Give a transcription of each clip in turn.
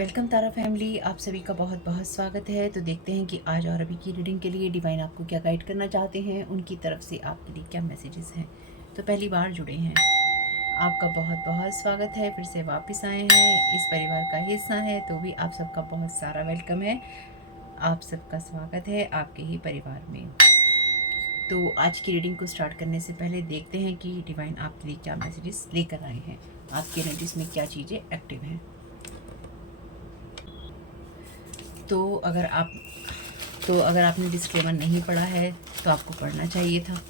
Welcome तारा family, आप सभी का बहुत बहुत स्वागत है। तो देखते हैं कि आज और अभी की रीडिंग के लिए डिवाइन आपको क्या गाइड करना चाहते हैं, उनकी तरफ से आपके लिए क्या मैसेजेस हैं। तो पहली बार जुड़े हैं, आपका बहुत बहुत स्वागत है। फिर से वापस आए हैं, इस परिवार का हिस्सा है तो भी आप सबका बहुत सारा वेलकम है। आप सबका स्वागत है आपके ही परिवार में। तो आज की रीडिंग को स्टार्ट करने से पहले देखते हैं कि डिवाइन आपके लिए क्या मैसेजेस लेकर आए हैं, आपके एनर्जीज में क्या चीज़ें एक्टिव हैं। तो अगर आपने डिस्क्लेमर नहीं पढ़ा है तो आपको पढ़ना चाहिए था,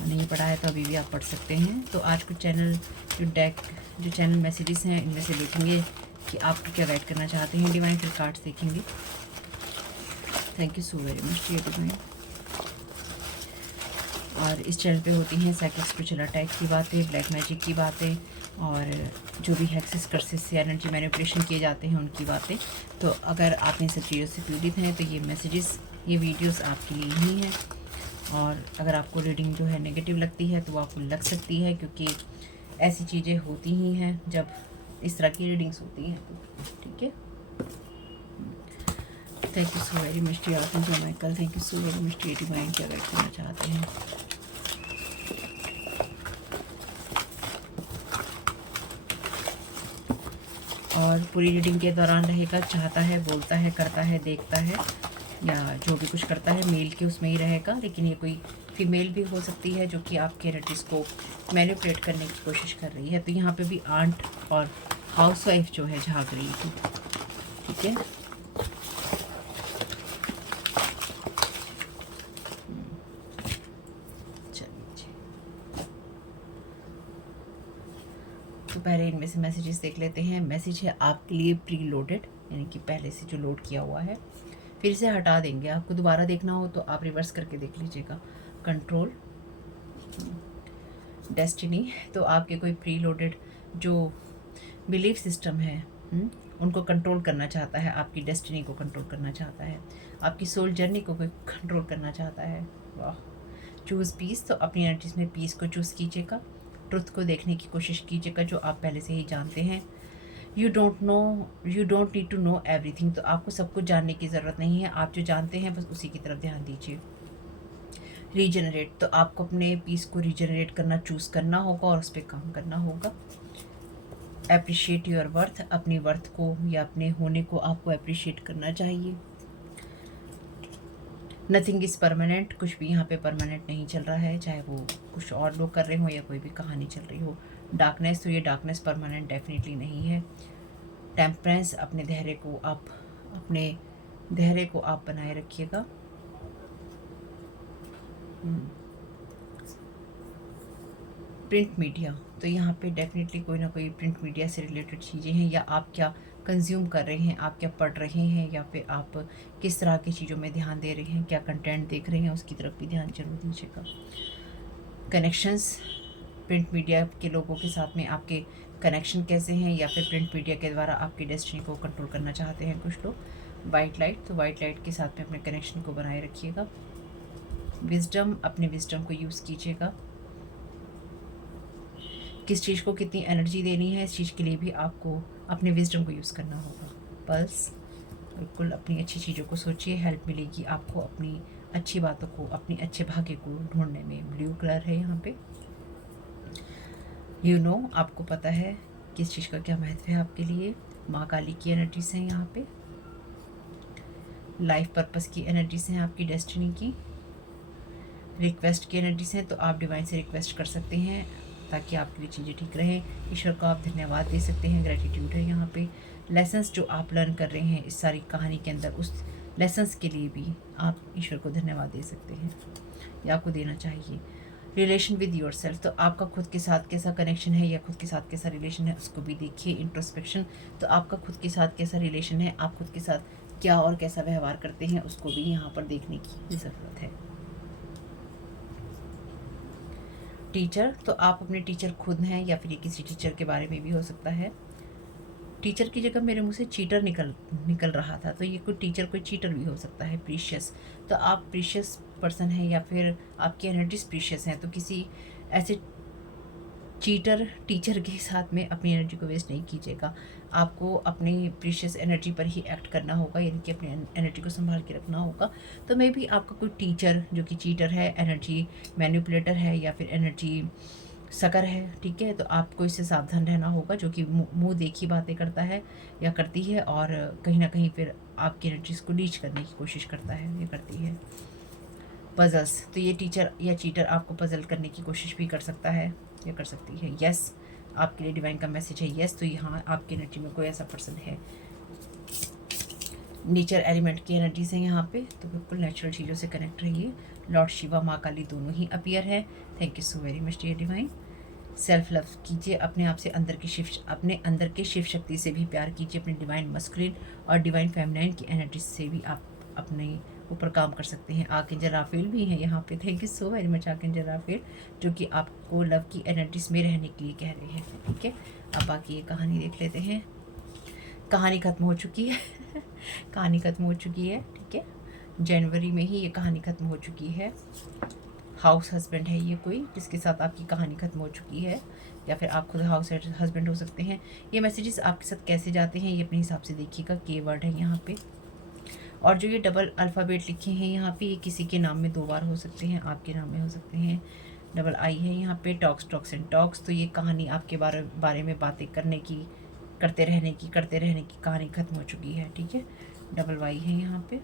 नहीं पढ़ा है तो अभी भी आप पढ़ सकते हैं। तो आज कुछ जो चैनल मैसेजेस हैं इनमें से देखेंगे कि आपको क्या गाइड करना चाहते हैं डिवाइन, फिर कार्ड्स देखेंगे। Thank you so very much dear divine. और इस चैनल पे होती हैं साइकिक स्पिरिचुअल अटैक की बातें, ब्लैक मैजिक की बातें, और जो भी हेक्सेस कर्सेस से एनर्जी मैनिपुलेशन किए जाते हैं उनकी बातें। तो अगर आप इन सब चीज़ों से पीड़ित हैं तो ये मैसेजेस, ये वीडियोस आपके लिए ही हैं। और अगर आपको रीडिंग जो है नेगेटिव लगती है तो वो आपको लग सकती है, क्योंकि ऐसी चीज़ें होती ही हैं जब इस तरह की रीडिंग्स होती हैं। तो ठीक है, thank you so very much dear archangel Michael, thank you so very much dear divine, क्या गाइड करना चाहते हैं। और पूरी रीडिंग के दौरान रहेगा, चाहता है, बोलता है, करता है, देखता है, या जो भी कुछ करता है मेल के उसमें ही रहेगा। लेकिन ये कोई फीमेल भी हो सकती है जो कि आपके एनर्जीज को मैनिपुलेट करने की कोशिश कर रही है। तो यहाँ पे भी आंट और हाउसवाइफ जो है झाँक रही थी। ठीक है, चलिए। तो पहले इनमें से मैसेजेस देख लेते हैं। मैसेज है आपके लिए प्री लोडेड, यानी कि पहले से जो लोड किया हुआ है। फिर से हटा देंगे, आपको दोबारा देखना हो तो आप रिवर्स करके देख लीजिएगा। कंट्रोल, डेस्टिनी, तो आपके कोई प्री लोडेड जो बिलीफ सिस्टम है, उनको कंट्रोल करना चाहता है, आपकी डेस्टिनी को कंट्रोल करना चाहता है, आपकी सोल जर्नी को कोई कंट्रोल करना चाहता है। वाह। चूज़ पीस, तो अपनी एनर्जीज में पीस को चूज़ कीजिएगा। ट्रुथ को देखने की कोशिश कीजिएगा जो आप पहले से ही जानते हैं। You don't need to know everything, तो आपको सब कुछ जानने की ज़रूरत नहीं है, आप जो जानते हैं बस उसी की तरफ ध्यान दीजिए। रीजनरेट, तो आपको अपने पीस को रीजनरेट करना चूज़ करना होगा और उस पर काम करना होगा। अप्रिशिएट योर वर्थ, अपनी वर्थ को या अपने होने को आपको अप्रिशिएट करना चाहिए। नथिंग इज़ परमानेंट, कुछ भी यहाँ पे परमानेंट नहीं चल रहा है, चाहे वो कुछ और लोग कर रहे हो या कोई भी कहानी चल रही हो। डार्कनेस, तो ये डार्कनेस परमानेंट डेफिनेटली नहीं है। टेम्परेंस, अपने धैर्य को आप बनाए रखिएगा। प्रिंट मीडिया, तो यहाँ पे डेफिनेटली कोई ना कोई प्रिंट मीडिया से रिलेटेड चीज़ें हैं, या आप क्या कंज्यूम कर रहे हैं, आप क्या पढ़ रहे हैं, या फिर आप किस तरह की चीज़ों में ध्यान दे रहे हैं, क्या कंटेंट देख रहे हैं, उसकी तरफ भी ध्यान जरूर दीजिएगा। कनेक्शंस, प्रिंट मीडिया के लोगों के साथ में आपके कनेक्शन कैसे हैं, या फिर प्रिंट मीडिया के द्वारा आपकी डेस्टिनी को कंट्रोल करना चाहते हैं कुछ लोग। वाइट लाइट, तो वाइट लाइट के साथ में अपने कनेक्शन को बनाए रखिएगा। विजडम, अपने विजडम को यूज़ कीजिएगा। किस चीज़ को कितनी एनर्जी देनी है, इस चीज़ के लिए भी आपको अपने विजडम को यूज़ करना होगा। पल्स, बिल्कुल अपनी अच्छी चीज़ों को सोचिए, हेल्प मिलेगी आपको अपनी अच्छी बातों को, अपनी अच्छे भाग्य को ढूंढने में। ब्लू कलर है यहाँ पे। आपको पता है किस चीज़ का क्या महत्व है आपके लिए। माँ काली की एनर्जीज हैं यहाँ पे। लाइफ पर्पस की एनर्जीज हैं आपकी डेस्टिनी की। रिक्वेस्ट की एनर्जीज हैं, तो आप डिवाइन से रिक्वेस्ट कर सकते हैं ताकि आपके लिए चीज़ें ठीक रहें। ईश्वर को आप धन्यवाद दे सकते हैं, ग्रेटिट्यूड है यहाँ पे। लेसन्स जो आप लर्न कर रहे हैं इस सारी कहानी के अंदर, उस लेसन्स के लिए भी आप ईश्वर को धन्यवाद दे सकते हैं, या आपको देना चाहिए। रिलेशन विद योर सेल्फ, तो आपका खुद के साथ कैसा कनेक्शन है या खुद के साथ कैसा रिलेशन है उसको भी देखिए। इंट्रोस्पेक्शन, तो आपका खुद के साथ कैसा रिलेशन है, आप खुद के साथ क्या और कैसा व्यवहार करते हैं उसको भी यहाँ पर देखने की ज़रूरत है। टीचर, तो आप अपने टीचर खुद हैं या फिर ये किसी टीचर के बारे में भी हो सकता है। टीचर की जगह मेरे मुंह से चीटर निकल रहा था, तो ये कोई टीचर कोई चीटर भी हो सकता है। प्रीशियस, तो आप प्रीशियस पर्सन हैं या फिर आपकी एनर्जीज प्रीशियस हैं, तो किसी ऐसे चीटर टीचर के साथ में अपनी एनर्जी को वेस्ट नहीं कीजिएगा। आपको अपनी प्रीशियस एनर्जी पर ही एक्ट करना होगा, यानी कि अपनी एनर्जी को संभाल के रखना होगा। तो मे बी आपका कोई टीचर जो कि चीटर है, एनर्जी मैनिपुलेटर है, या फिर एनर्जी सकर है, ठीक है। तो आपको इससे सावधान रहना होगा, जो कि मुंह देखी बातें करता है या करती है, और कहीं ना कहीं फिर आपकी एनर्जीज को लीच करने की कोशिश करता है, ये करती है। पजल्स, तो ये टीचर या चीटर आपको पजल करने की कोशिश भी कर सकता है या कर सकती है। यस, आपके लिए डिवाइन का मैसेज है यस। तो यहाँ आपकी एनर्जी में कोई ऐसा पर्सन है, नेचर एलिमेंट की एनर्जी से यहाँ पे, तो बिल्कुल नेचुरल चीज़ों से कनेक्ट रहिए। लॉर्ड शिवा, माँ काली दोनों ही अपीयर है। Thank you so very much dear divine. Self love कीजिए, अपने आप से अपने अंदर के शिव शक्ति से भी प्यार कीजिए, अपने डिवाइन मस्कुलिन और डिवाइन फेमिनाइन की एनर्जी से भी आप अपने ऊपर काम कर सकते हैं। आर्कएंजल राफेल भी हैं यहाँ पे। Thank you so very much archangel Raphael, जो कि आपको लव की एनर्जीज में रहने के लिए कह रहे हैं, ठीक है। अब बाकी ये कहानी देख लेते हैं। कहानी ख़त्म हो चुकी है कहानी ख़त्म हो चुकी है, ठीक है। जनवरी में ही ये कहानी ख़त्म हो चुकी है। हाउस हस्बैंड है ये कोई, जिसके साथ आपकी कहानी ख़त्म हो चुकी है, या फिर आप खुद हाउस हस्बैंड हो सकते हैं। ये मैसेजेस आपके साथ कैसे जाते हैं ये अपने हिसाब से देखिएगा। के वर्ड है यहाँ पे, और जो ये डबल अल्फ़ाबेट लिखे हैं यहाँ पे, ये किसी के नाम में 2 बार हो सकते हैं, आपके नाम में हो सकते हैं। डबल आई है यहाँ पे, टॉक्स टॉक्स एंड टॉक्स, तो ये कहानी आपके बारे में बातें करते रहने की कहानी ख़त्म हो चुकी है, ठीक है। डबल वाई है यहाँ पे,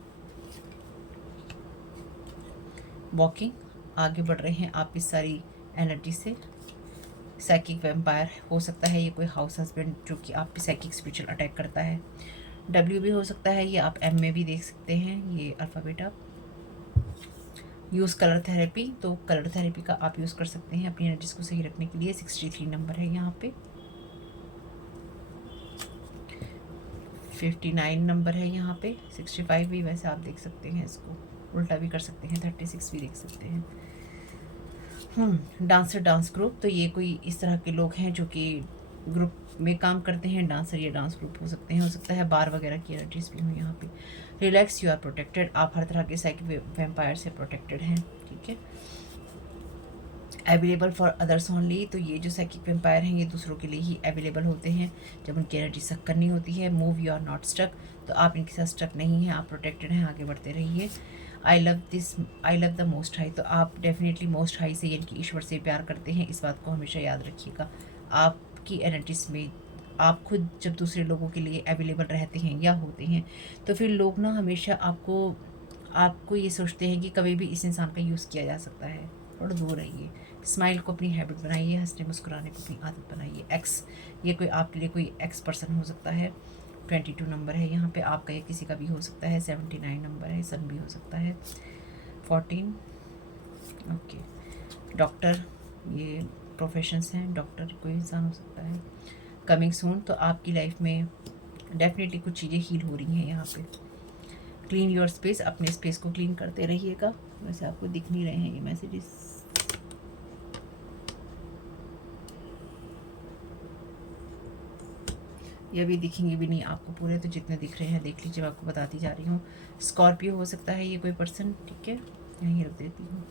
वॉकिंग, आगे बढ़ रहे हैं आप इस सारी एनर्जी से। साइकिक वैम्पायर हो सकता है ये कोई हाउस हस्बैंड, जो कि आप पे साइकिक स्पिरिचुअल अटैक करता है। डब्ल्यू भी हो सकता है, ये आप एम में भी देख सकते हैं, ये अल्फ़ाबेट आप यूज़ कलर थेरेपी, तो कलर थेरेपी का आप यूज़ कर सकते हैं अपनी एनर्जीज को सही रखने के लिए। 63 नंबर है यहाँ पे, 59 नंबर है यहाँ पे, 65 भी वैसे आप देख सकते हैं, इसको उल्टा भी कर सकते हैं, 36 भी देख सकते हैं। डांसर डांस ग्रुप, तो ये कोई इस तरह के लोग हैं जो कि ग्रुप में काम करते हैं, डांसर या डांस ग्रुप हो सकते हैं, हो सकता है बार वगैरह की एनर्जीज भी हो यहाँ पे। रिलैक्स, यू आर प्रोटेक्टेड, आप हर तरह के साइकिक वैम्पायर से प्रोटेक्टेड हैं, ठीक है। अवेलेबल फॉर अदर्स ओनली, तो ये जो साइकिक वैम्पायर हैं ये दूसरों के लिए ही अवेलेबल होते हैं जब उनकी एनर्जी सक करनी होती है। Move, you are not stuck, तो आप इनके साथ स्टक नहीं हैं, आप प्रोटेक्टेड हैं, आगे बढ़ते रहिए। I love the most high, तो आप डेफिनेटली मोस्ट हाई से यानी कि ईश्वर से प्यार करते हैं, इस बात को हमेशा याद रखिएगा। आपकी एनर्जीज में आप खुद जब दूसरे लोगों के लिए अवेलेबल रहते हैं या होते हैं, तो फिर लोग ना हमेशा आपको ये सोचते हैं कि कभी भी इस इंसान का यूज़ किया जा सकता है, थोड़ा दूर रहिए। स्माइल को अपनी हैबिट बनाइए, हंसने मुस्कुराने को अपनी आदत बनाइए। एक्स, ये कोई आपके लिए कोई एक्स पर्सन हो सकता है। 22 नंबर है यहाँ पे, आपका या किसी का भी हो सकता है। 79 नंबर है, सन भी हो सकता है। 14, ओके। डॉक्टर, ये प्रोफेशंस हैं, डॉक्टर कोई इंसान हो सकता है। कमिंग सून, तो आपकी लाइफ में डेफिनेटली कुछ चीज़ें हील हो रही हैं यहाँ पे। क्लीन योर स्पेस, अपने स्पेस को क्लीन करते रहिएगा। वैसे आपको दिख नहीं रहे हैं ये मैसेजेस, ये भी दिखेंगे भी नहीं आपको पूरे, तो जितने दिख रहे हैं देख लीजिए, मैं आपको बताती जा रही हूँ। स्कॉर्पियो हो सकता है ये कोई पर्सन, ठीक है, यहीं रख देती हूँ।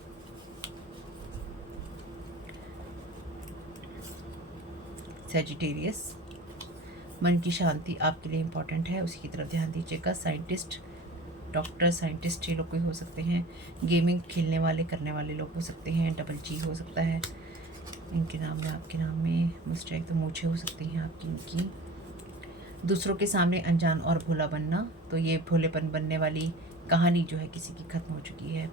सैजिटेरियस, मन की शांति आपके लिए इम्पॉर्टेंट है, उसी की तरफ ध्यान दीजिएगा। साइंटिस्ट, डॉक्टर, साइंटिस्ट, ये लोग कोई हो सकते हैं। गेमिंग खेलने वाले करने वाले लोग हो सकते हैं। डबल जी हो सकता है इनके नाम में, आपके नाम में। मिस्टेक, तो मूछें हो सकती हैं आपकी इनकी। दूसरों के सामने अनजान और भोला बनना, तो ये भोलेपन बनने वाली कहानी जो है किसी की ख़त्म हो चुकी है।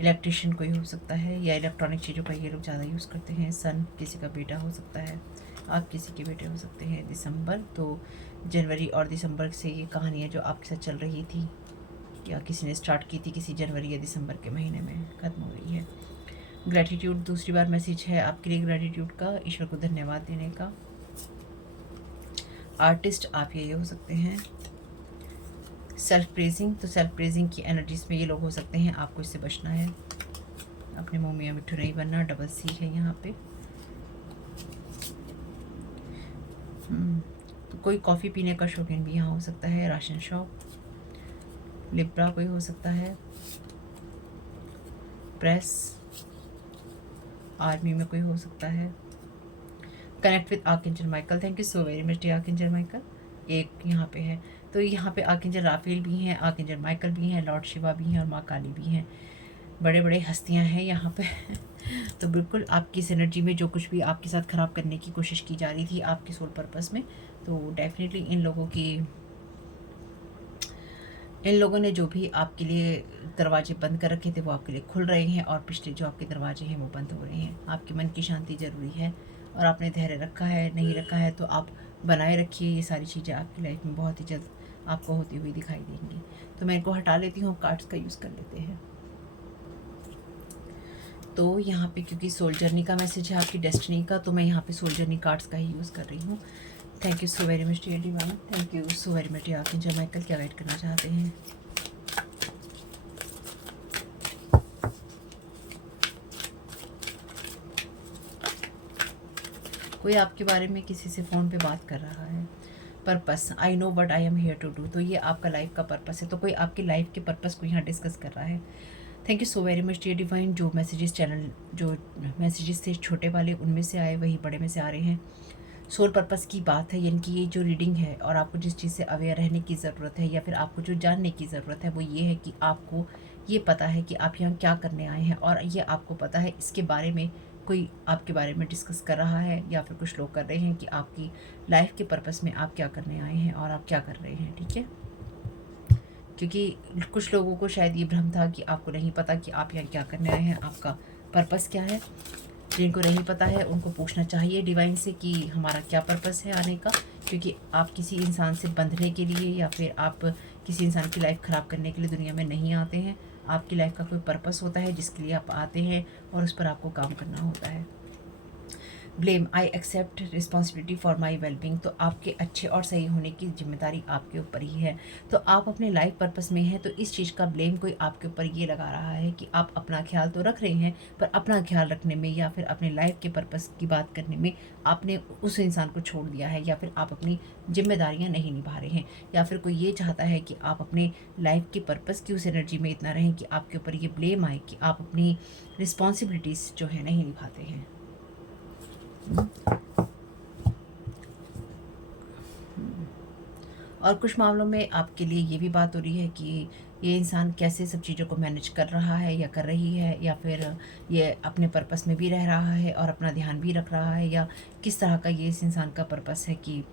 इलेक्ट्रिशियन कोई हो सकता है, या इलेक्ट्रॉनिक चीज़ों का ये लोग ज़्यादा यूज़ करते हैं। सन, किसी का बेटा हो सकता है, आप किसी के बेटे हो सकते हैं। दिसंबर, तो जनवरी और दिसंबर से ये कहानियाँ जो आपके साथ चल रही थी या किसी ने स्टार्ट की थी किसी जनवरी या दिसंबर के महीने में, ख़त्म हो रही है। ग्रैटिट्यूड, दूसरी बार मैसेज है आपके लिए ग्रैटिट्यूड का, ईश्वर को धन्यवाद देने का। आर्टिस्ट, आप ये हो सकते हैं। सेल्फ प्रेजिंग, तो सेल्फ प्रेजिंग की एनर्जीज में ये लोग हो सकते हैं, आपको इससे बचना है, अपने मुँह में मिट्ठू नहीं बनना। डबल सी है यहाँ पे। तो कोई कॉफ़ी पीने का शौकीन भी यहाँ हो सकता है। राशन शॉप, लिब्रा कोई हो सकता है। प्रेस, आर्मी में कोई हो सकता है। Connect with archangel Michael. Thank you so very much dear archangel Michael. एक यहाँ पे है, तो यहाँ पे आर्कएंजल राफेल भी हैं, आर्कएंजल माइकल भी हैं, लॉर्ड शिवा भी हैं और माँ काली भी हैं। बड़े बड़े हस्तियाँ हैं यहाँ पे। तो बिल्कुल आपकी इस एनर्जी में जो कुछ भी आपके साथ ख़राब करने की कोशिश की जा रही थी आपकी सोल पर्पस में, तो डेफिनेटली इन लोगों ने जो भी आपके लिए दरवाजे बंद कर रखे थे वो आपके लिए खुल रहे हैं, और पिछले जो आपके दरवाजे हैं वो बंद हो रहे हैं। आपके मन की शांति ज़रूरी है, और आपने धैर्य रखा है, नहीं रखा है तो आप बनाए रखिए। ये सारी चीज़ें आपकी लाइफ में बहुत ही जल्द आपको होती हुई दिखाई देंगी। तो मैं इनको हटा लेती हूँ, कार्ड्स का यूज़ कर लेते हैं। तो यहाँ पे क्योंकि सोल जर्नी का मैसेज है आपकी डेस्टिनी का, तो मैं यहाँ पे सोल जर्नी कार्ड्स का ही यूज़ कर रही हूँ। Thank you so very much dear divine. Thank you so very much dear archangel Michael. क्या गाइड करना चाहते हैं? कोई आपके बारे में किसी से फ़ोन पे बात कर रहा है। Purpose, I know what I am here to do, तो ये आपका लाइफ का पर्पस है। तो कोई आपकी लाइफ के पर्पस को यहाँ डिस्कस कर रहा है। Thank you so very much dear divine. जो मैसेजेस थे छोटे वाले उनमें से आए, वही बड़े में से आ रहे हैं। सोल पर्पस की बात है, यानी कि ये जो रीडिंग है और आपको जिस चीज़ से अवेयर रहने की ज़रूरत है या फिर आपको जो जानने की ज़रूरत है वो ये है कि आपको ये पता है कि आप यहाँ क्या करने आए हैं, और ये आपको पता है इसके बारे में कोई आपके बारे में डिस्कस कर रहा है, या फिर कुछ लोग कर रहे हैं कि आपकी लाइफ के पर्पस में आप क्या करने आए हैं और आप क्या कर रहे हैं। ठीक है, क्योंकि कुछ लोगों को शायद ये भ्रम था कि आपको नहीं पता कि आप यहाँ क्या करने आए हैं, आपका पर्पस क्या है। जिनको नहीं पता है उनको पूछना चाहिए डिवाइन से कि हमारा क्या पर्पस है आने का, क्योंकि आप किसी इंसान से बंधने के लिए या फिर आप किसी इंसान की लाइफ ख़राब करने के लिए दुनिया में नहीं आते हैं। आपकी लाइफ का कोई पर्पस होता है जिसके लिए आप आते हैं, और उस पर आपको काम करना होता है। Blame, I accept responsibility for my wellbeing, तो आपके अच्छे और सही होने की जिम्मेदारी आपके ऊपर ही है। तो आप अपने लाइफ पर्पस में हैं, तो इस चीज़ का ब्लेम कोई आपके ऊपर ये लगा रहा है कि आप अपना ख्याल तो रख रहे हैं, पर अपना ख्याल रखने में या फिर अपने लाइफ के पर्पस की बात करने में आपने उस इंसान को छोड़ दिया है, या फिर आप अपनी जिम्मेदारियाँ नहीं निभा रहे हैं, या फिर कोई ये चाहता है कि आप अपने लाइफ के पर्पस की उस एनर्जी में इतना रहें कि आपके ऊपर ये ब्लेम आए कि आप अपनी रिस्पॉन्सिबिलिटीज़ जो है नहीं निभाते हैं। और कुछ मामलों में आपके लिए ये भी बात हो रही है कि ये इंसान कैसे सब चीज़ों को मैनेज कर रहा है या कर रही है, या फिर ये अपने पर्पस में भी रह रहा है और अपना ध्यान भी रख रहा है, या किस तरह का ये इस इंसान का पर्पस है कि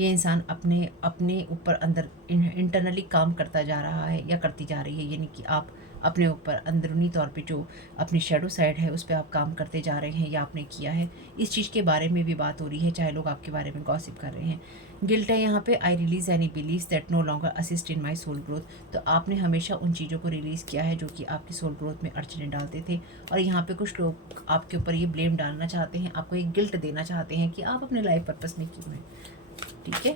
ये इंसान अपने अपने ऊपर अंदर इंटरनली काम करता जा रहा है या करती जा रही है। यानी कि आप अपने ऊपर अंदरूनी तौर पे जो अपनी शेडो साइड है उस पर आप काम करते जा रहे हैं या आपने किया है। इस चीज़ के बारे में भी बात हो रही है, चाहे लोग आपके बारे में गॉसिप कर रहे हैं। गिल्ट है यहाँ पे, I release any beliefs that no longer assist in my soul growth, तो आपने हमेशा उन चीज़ों को रिलीज़ किया है जो कि आपकी सोल ग्रोथ में अड़चने डालते थे। और यहाँ पे कुछ लोग आपके ऊपर ये ब्लेम डालना चाहते हैं, आपको एक गिल्ट देना चाहते हैं कि आप अपने लाइफ पर्पस में क्यों हैं। ठीक है,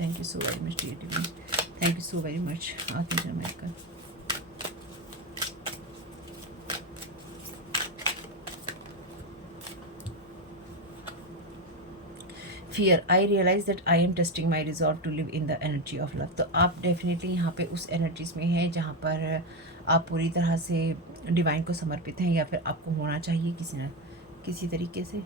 thank you so very much dear divine. Thank you so very much archangel Michael. Fear, I realize that I am testing my resolve to live in the energy of love, तो आप definitely यहाँ पे उस energies में हैं जहाँ पर आप पूरी तरह से डिवाइन को समर्पित हैं, या फिर आपको होना चाहिए किसी न किसी तरीके से।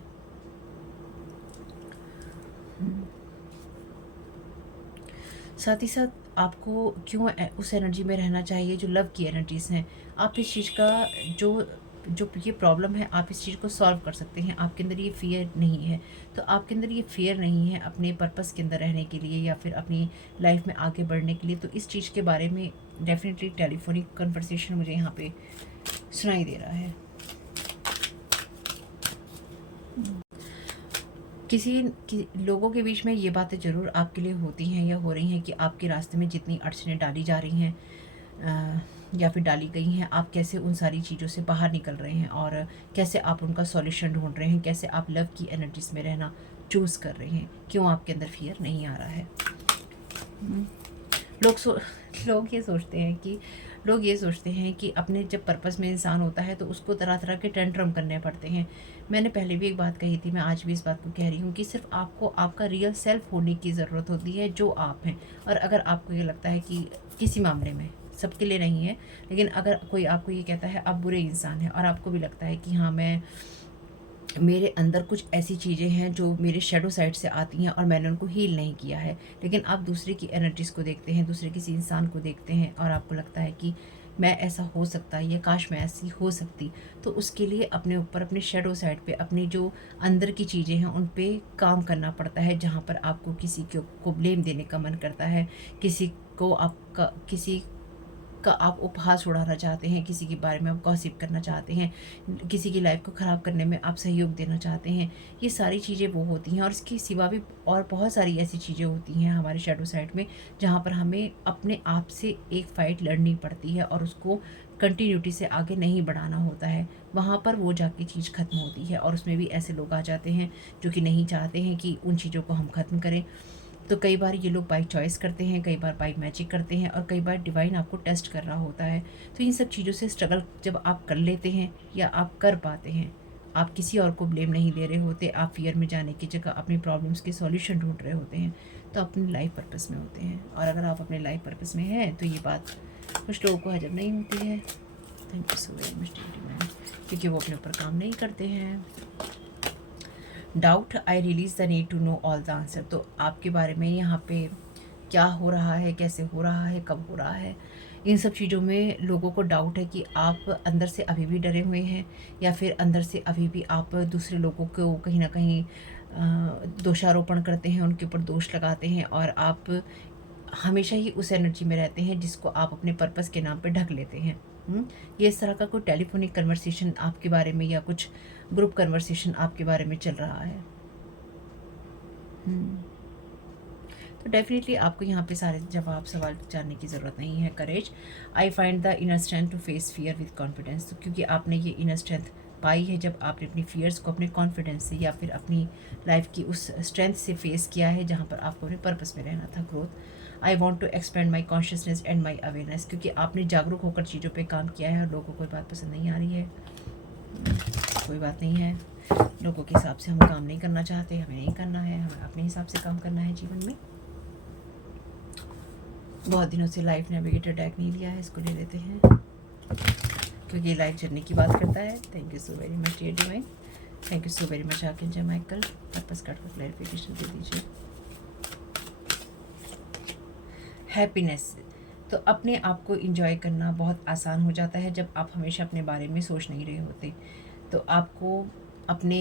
साथ ही साथ आपको क्यों उस एनर्जी में रहना चाहिए जो लव की एनर्जीज़ हैं। आप इस चीज़ का जो जो ये प्रॉब्लम है आप इस चीज़ को सॉल्व कर सकते हैं। आपके अंदर ये फ़ियर नहीं है, तो आपके अंदर ये फ़ियर नहीं है अपने पर्पस के अंदर रहने के लिए या फिर अपनी लाइफ में आगे बढ़ने के लिए। तो इस चीज़ के बारे में डेफिनेटली टेलीफोनिक कन्वर्सेशन मुझे यहाँ पे सुनाई दे रहा है। लोगों के बीच में ये बातें ज़रूर आपके लिए होती हैं या हो रही हैं कि आपके रास्ते में जितनी अड़चनें डाली जा रही हैं या फिर डाली गई हैं, आप कैसे उन सारी चीज़ों से बाहर निकल रहे हैं और कैसे आप उनका सॉल्यूशन ढूंढ रहे हैं, कैसे आप लव की एनर्जीज में रहना चूज़ कर रहे हैं, क्यों आपके अंदर फियर नहीं आ रहा है। लोग ये सोचते हैं कि अपने जब पर्पस में इंसान होता है तो उसको तरह तरह के टेंट्रम करने पड़ते हैं। मैंने पहले भी एक बात कही थी, मैं आज भी इस बात को कह रही हूँ कि सिर्फ आपको आपका रियल सेल्फ होने की ज़रूरत होती है जो आप हैं। और अगर आपको ये लगता है कि किसी मामले में, सबके लिए नहीं है, लेकिन अगर कोई आपको ये कहता है आप बुरे इंसान हैं और आपको भी लगता है कि हाँ मैं मेरे अंदर कुछ ऐसी चीज़ें हैं जो मेरे शैडो साइड से आती हैं और मैंने उनको हील नहीं किया है। लेकिन आप दूसरे की एनर्जीज़ को देखते हैं, दूसरे किसी इंसान को देखते हैं और आपको लगता है कि मैं ऐसा हो सकता है या काश मैं ऐसी हो सकती। तो उसके लिए अपने ऊपर, अपने शैडो साइड पे, अपनी जो अंदर की चीज़ें हैं उन पे काम करना पड़ता है। जहाँ पर आपको किसी को ब्लेम देने का मन करता है, किसी का आप उपहास उड़ाना चाहते हैं, किसी के बारे में आप गॉसिप करना चाहते हैं, किसी की लाइफ को ख़राब करने में आप सहयोग देना चाहते हैं। ये सारी चीज़ें वो होती हैं और इसके सिवा भी और बहुत सारी ऐसी चीज़ें होती हैं हमारे शैडो साइड में, जहाँ पर हमें अपने आप से एक फ़ाइट लड़नी पड़ती है और उसको कंटिन्यूटी से आगे नहीं बढ़ाना होता है। वहाँ पर वो जाके चीज़ ख़त्म होती है और उसमें भी ऐसे लोग आ जाते हैं जो कि नहीं चाहते हैं कि उन चीज़ों को हम ख़त्म करें। तो कई बार ये लोग बाई चॉइस करते हैं, कई बार बाई मैजिक करते हैं और कई बार डिवाइन आपको टेस्ट कर रहा होता है। तो इन सब चीज़ों से स्ट्रगल जब आप कर लेते हैं या आप कर पाते हैं, आप किसी और को ब्लेम नहीं दे रहे होते, आप फियर में जाने की जगह अपनी प्रॉब्लम्स के सॉल्यूशन ढूंढ रहे होते हैं, तो अपनी लाइफ पर्पस में होते हैं। और अगर आप अपने लाइफ पर्पस में हैं तो ये बात कुछ लोगों को हजम नहीं होती है। Thank you so very much divine, क्योंकि वो अपने ऊपर काम नहीं करते हैं। Doubt, I release the need to know all the answer. तो आपके बारे में यहाँ पे क्या हो रहा है, कैसे हो रहा है, कब हो रहा है, इन सब चीज़ों में लोगों को डाउट है कि आप अंदर से अभी भी डरे हुए हैं या फिर अंदर से अभी भी आप दूसरे लोगों को कहीं ना कहीं दोषारोपण करते हैं, उनके ऊपर दोष लगाते हैं और आप हमेशा ही उस एनर्जी में रहते हैं जिसको आप अपने पर्पस के नाम पे ढक लेते हैं। ये इस तरह का कोई टेलीफोनिक कन्वर्सेशन आपके बारे में या कुछ ग्रुप कन्वर्सेशन आपके बारे में चल रहा है। तो डेफिनेटली आपको यहाँ पे सारे जवाब सवाल जानने की ज़रूरत नहीं है। Courage, I find the inner strength to face fear with confidence. तो क्योंकि आपने ये इनर स्ट्रेंथ पाई है जब आपने अपनी फियर्स को अपने कॉन्फिडेंस से या फिर अपनी लाइफ की उस स्ट्रेंथ से फेस किया है जहाँ पर आपको अपने पर्पस में रहना था, growth. I want to expand my consciousness and my awareness, क्योंकि आपने जागरूक होकर चीज़ों पर काम किया है और लोगों को कोई बात पसंद नहीं आ रही है। कोई बात नहीं है, लोगों के हिसाब से हम काम नहीं करना चाहते, हमें नहीं करना है, हमें अपने हिसाब से काम करना है जीवन में। बहुत दिनों से लाइफ नेविगेटर डेक नहीं लिया है, इसको ले लेते हैं क्योंकि लाइफ जर्नी की बात करता है। Thank you so very much dear divine, thank you so very much archangel Michael. Purpose card का क्लैरिफिकेशन दे दीजिए। हैप्पीनेस, तो अपने आप को इंजॉय करना बहुत आसान हो जाता है जब आप हमेशा अपने बारे में सोच नहीं रहे होते। तो आपको अपने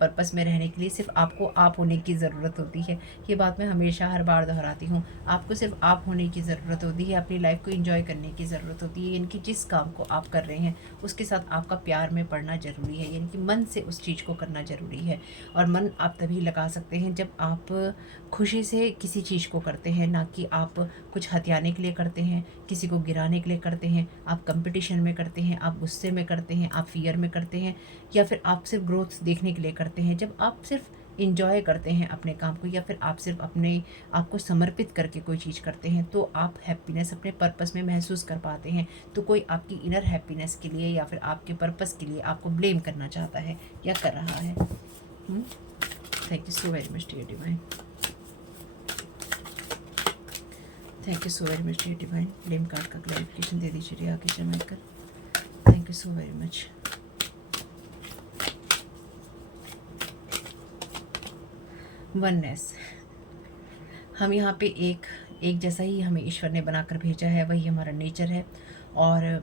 पर्पस में रहने के लिए सिर्फ आपको आप होने की ज़रूरत होती है। ये बात मैं हमेशा हर बार दोहराती हूँ, आपको सिर्फ आप होने की ज़रूरत होती है, अपनी लाइफ को एंजॉय करने की ज़रूरत होती है। यानी कि जिस काम को आप कर रहे हैं उसके साथ आपका प्यार में पड़ना ज़रूरी है, यानी कि मन से उस चीज़ को करना ज़रूरी है। और मन आप तभी लगा सकते हैं जब आप खुशी से किसी चीज़ को करते हैं, ना कि आप कुछ हथियाने के लिए करते हैं, किसी को गिराने के लिए करते हैं, आप कंपटीशन में करते हैं, आप गुस्से में करते हैं, आप फियर में करते हैं, या फिर आप सिर्फ ग्रोथ देखने के लिए करते हैं। जब आप सिर्फ इंजॉय करते हैं अपने काम को या फिर आप सिर्फ अपने आप को समर्पित करके कोई चीज़ करते हैं तो आप हैप्पीनेस अपने पर्पस में महसूस कर पाते हैं। तो कोई आपकी इनर हैप्पीनेस के लिए या फिर आपके पर्पस के लिए आपको ब्लेम करना चाहता है या कर रहा है। Thank you so very much dear divine, thank you so very much dear divine. Blame card का क्लैरिफिकेशन दे दीजिए archangel Michael. Thank you so very much. Oneness, हम यहाँ पे एक जैसा ही हमें ईश्वर ने बनाकर भेजा है, वही हमारा नेचर है। और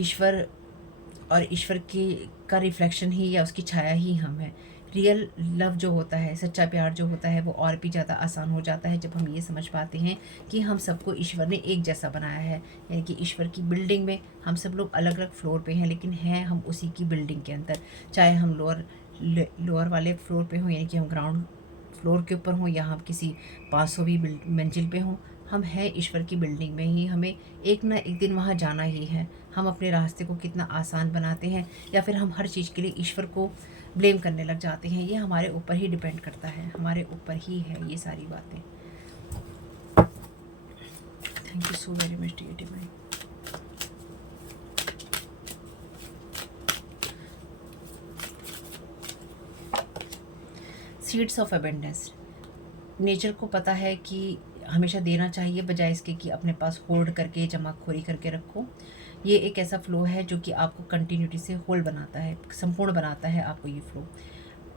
ईश्वर की का रिफ्लेक्शन ही या उसकी छाया ही हम है। रियल लव जो होता है, सच्चा प्यार जो होता है, वो और भी ज़्यादा आसान हो जाता है जब हम ये समझ पाते हैं कि हम सबको ईश्वर ने एक जैसा बनाया है। यानी कि ईश्वर की बिल्डिंग में हम सब लोग अलग अलग फ्लोर पे हैं, लेकिन हैं हम उसी की बिल्डिंग के अंदर। चाहे हम लोअर वाले फ्लोर पे हों, यानी कि हम ग्राउंड फ्लोर के ऊपर हों, या हम किसी 500वीं मंजिल पे हों, हम हैं ईश्वर की बिल्डिंग में ही। हमें एक ना एक दिन वहाँ जाना ही है। हम अपने रास्ते को कितना आसान बनाते हैं या फिर हम हर चीज़ के लिए ईश्वर को ब्लेम करने लग जाते हैं, ये हमारे ऊपर ही डिपेंड करता है, हमारे ऊपर ही है ये सारी बातें। Thank you so very much dear divine. Seeds of abundance, nature को पता है कि हमेशा देना चाहिए बजाय इसके कि अपने पास होल्ड करके जमाखोरी करके रखो। ये एक ऐसा फ्लो है जो कि आपको कंटिन्यूटी से होल बनाता है, संपूर्ण बनाता है आपको ये फ्लो।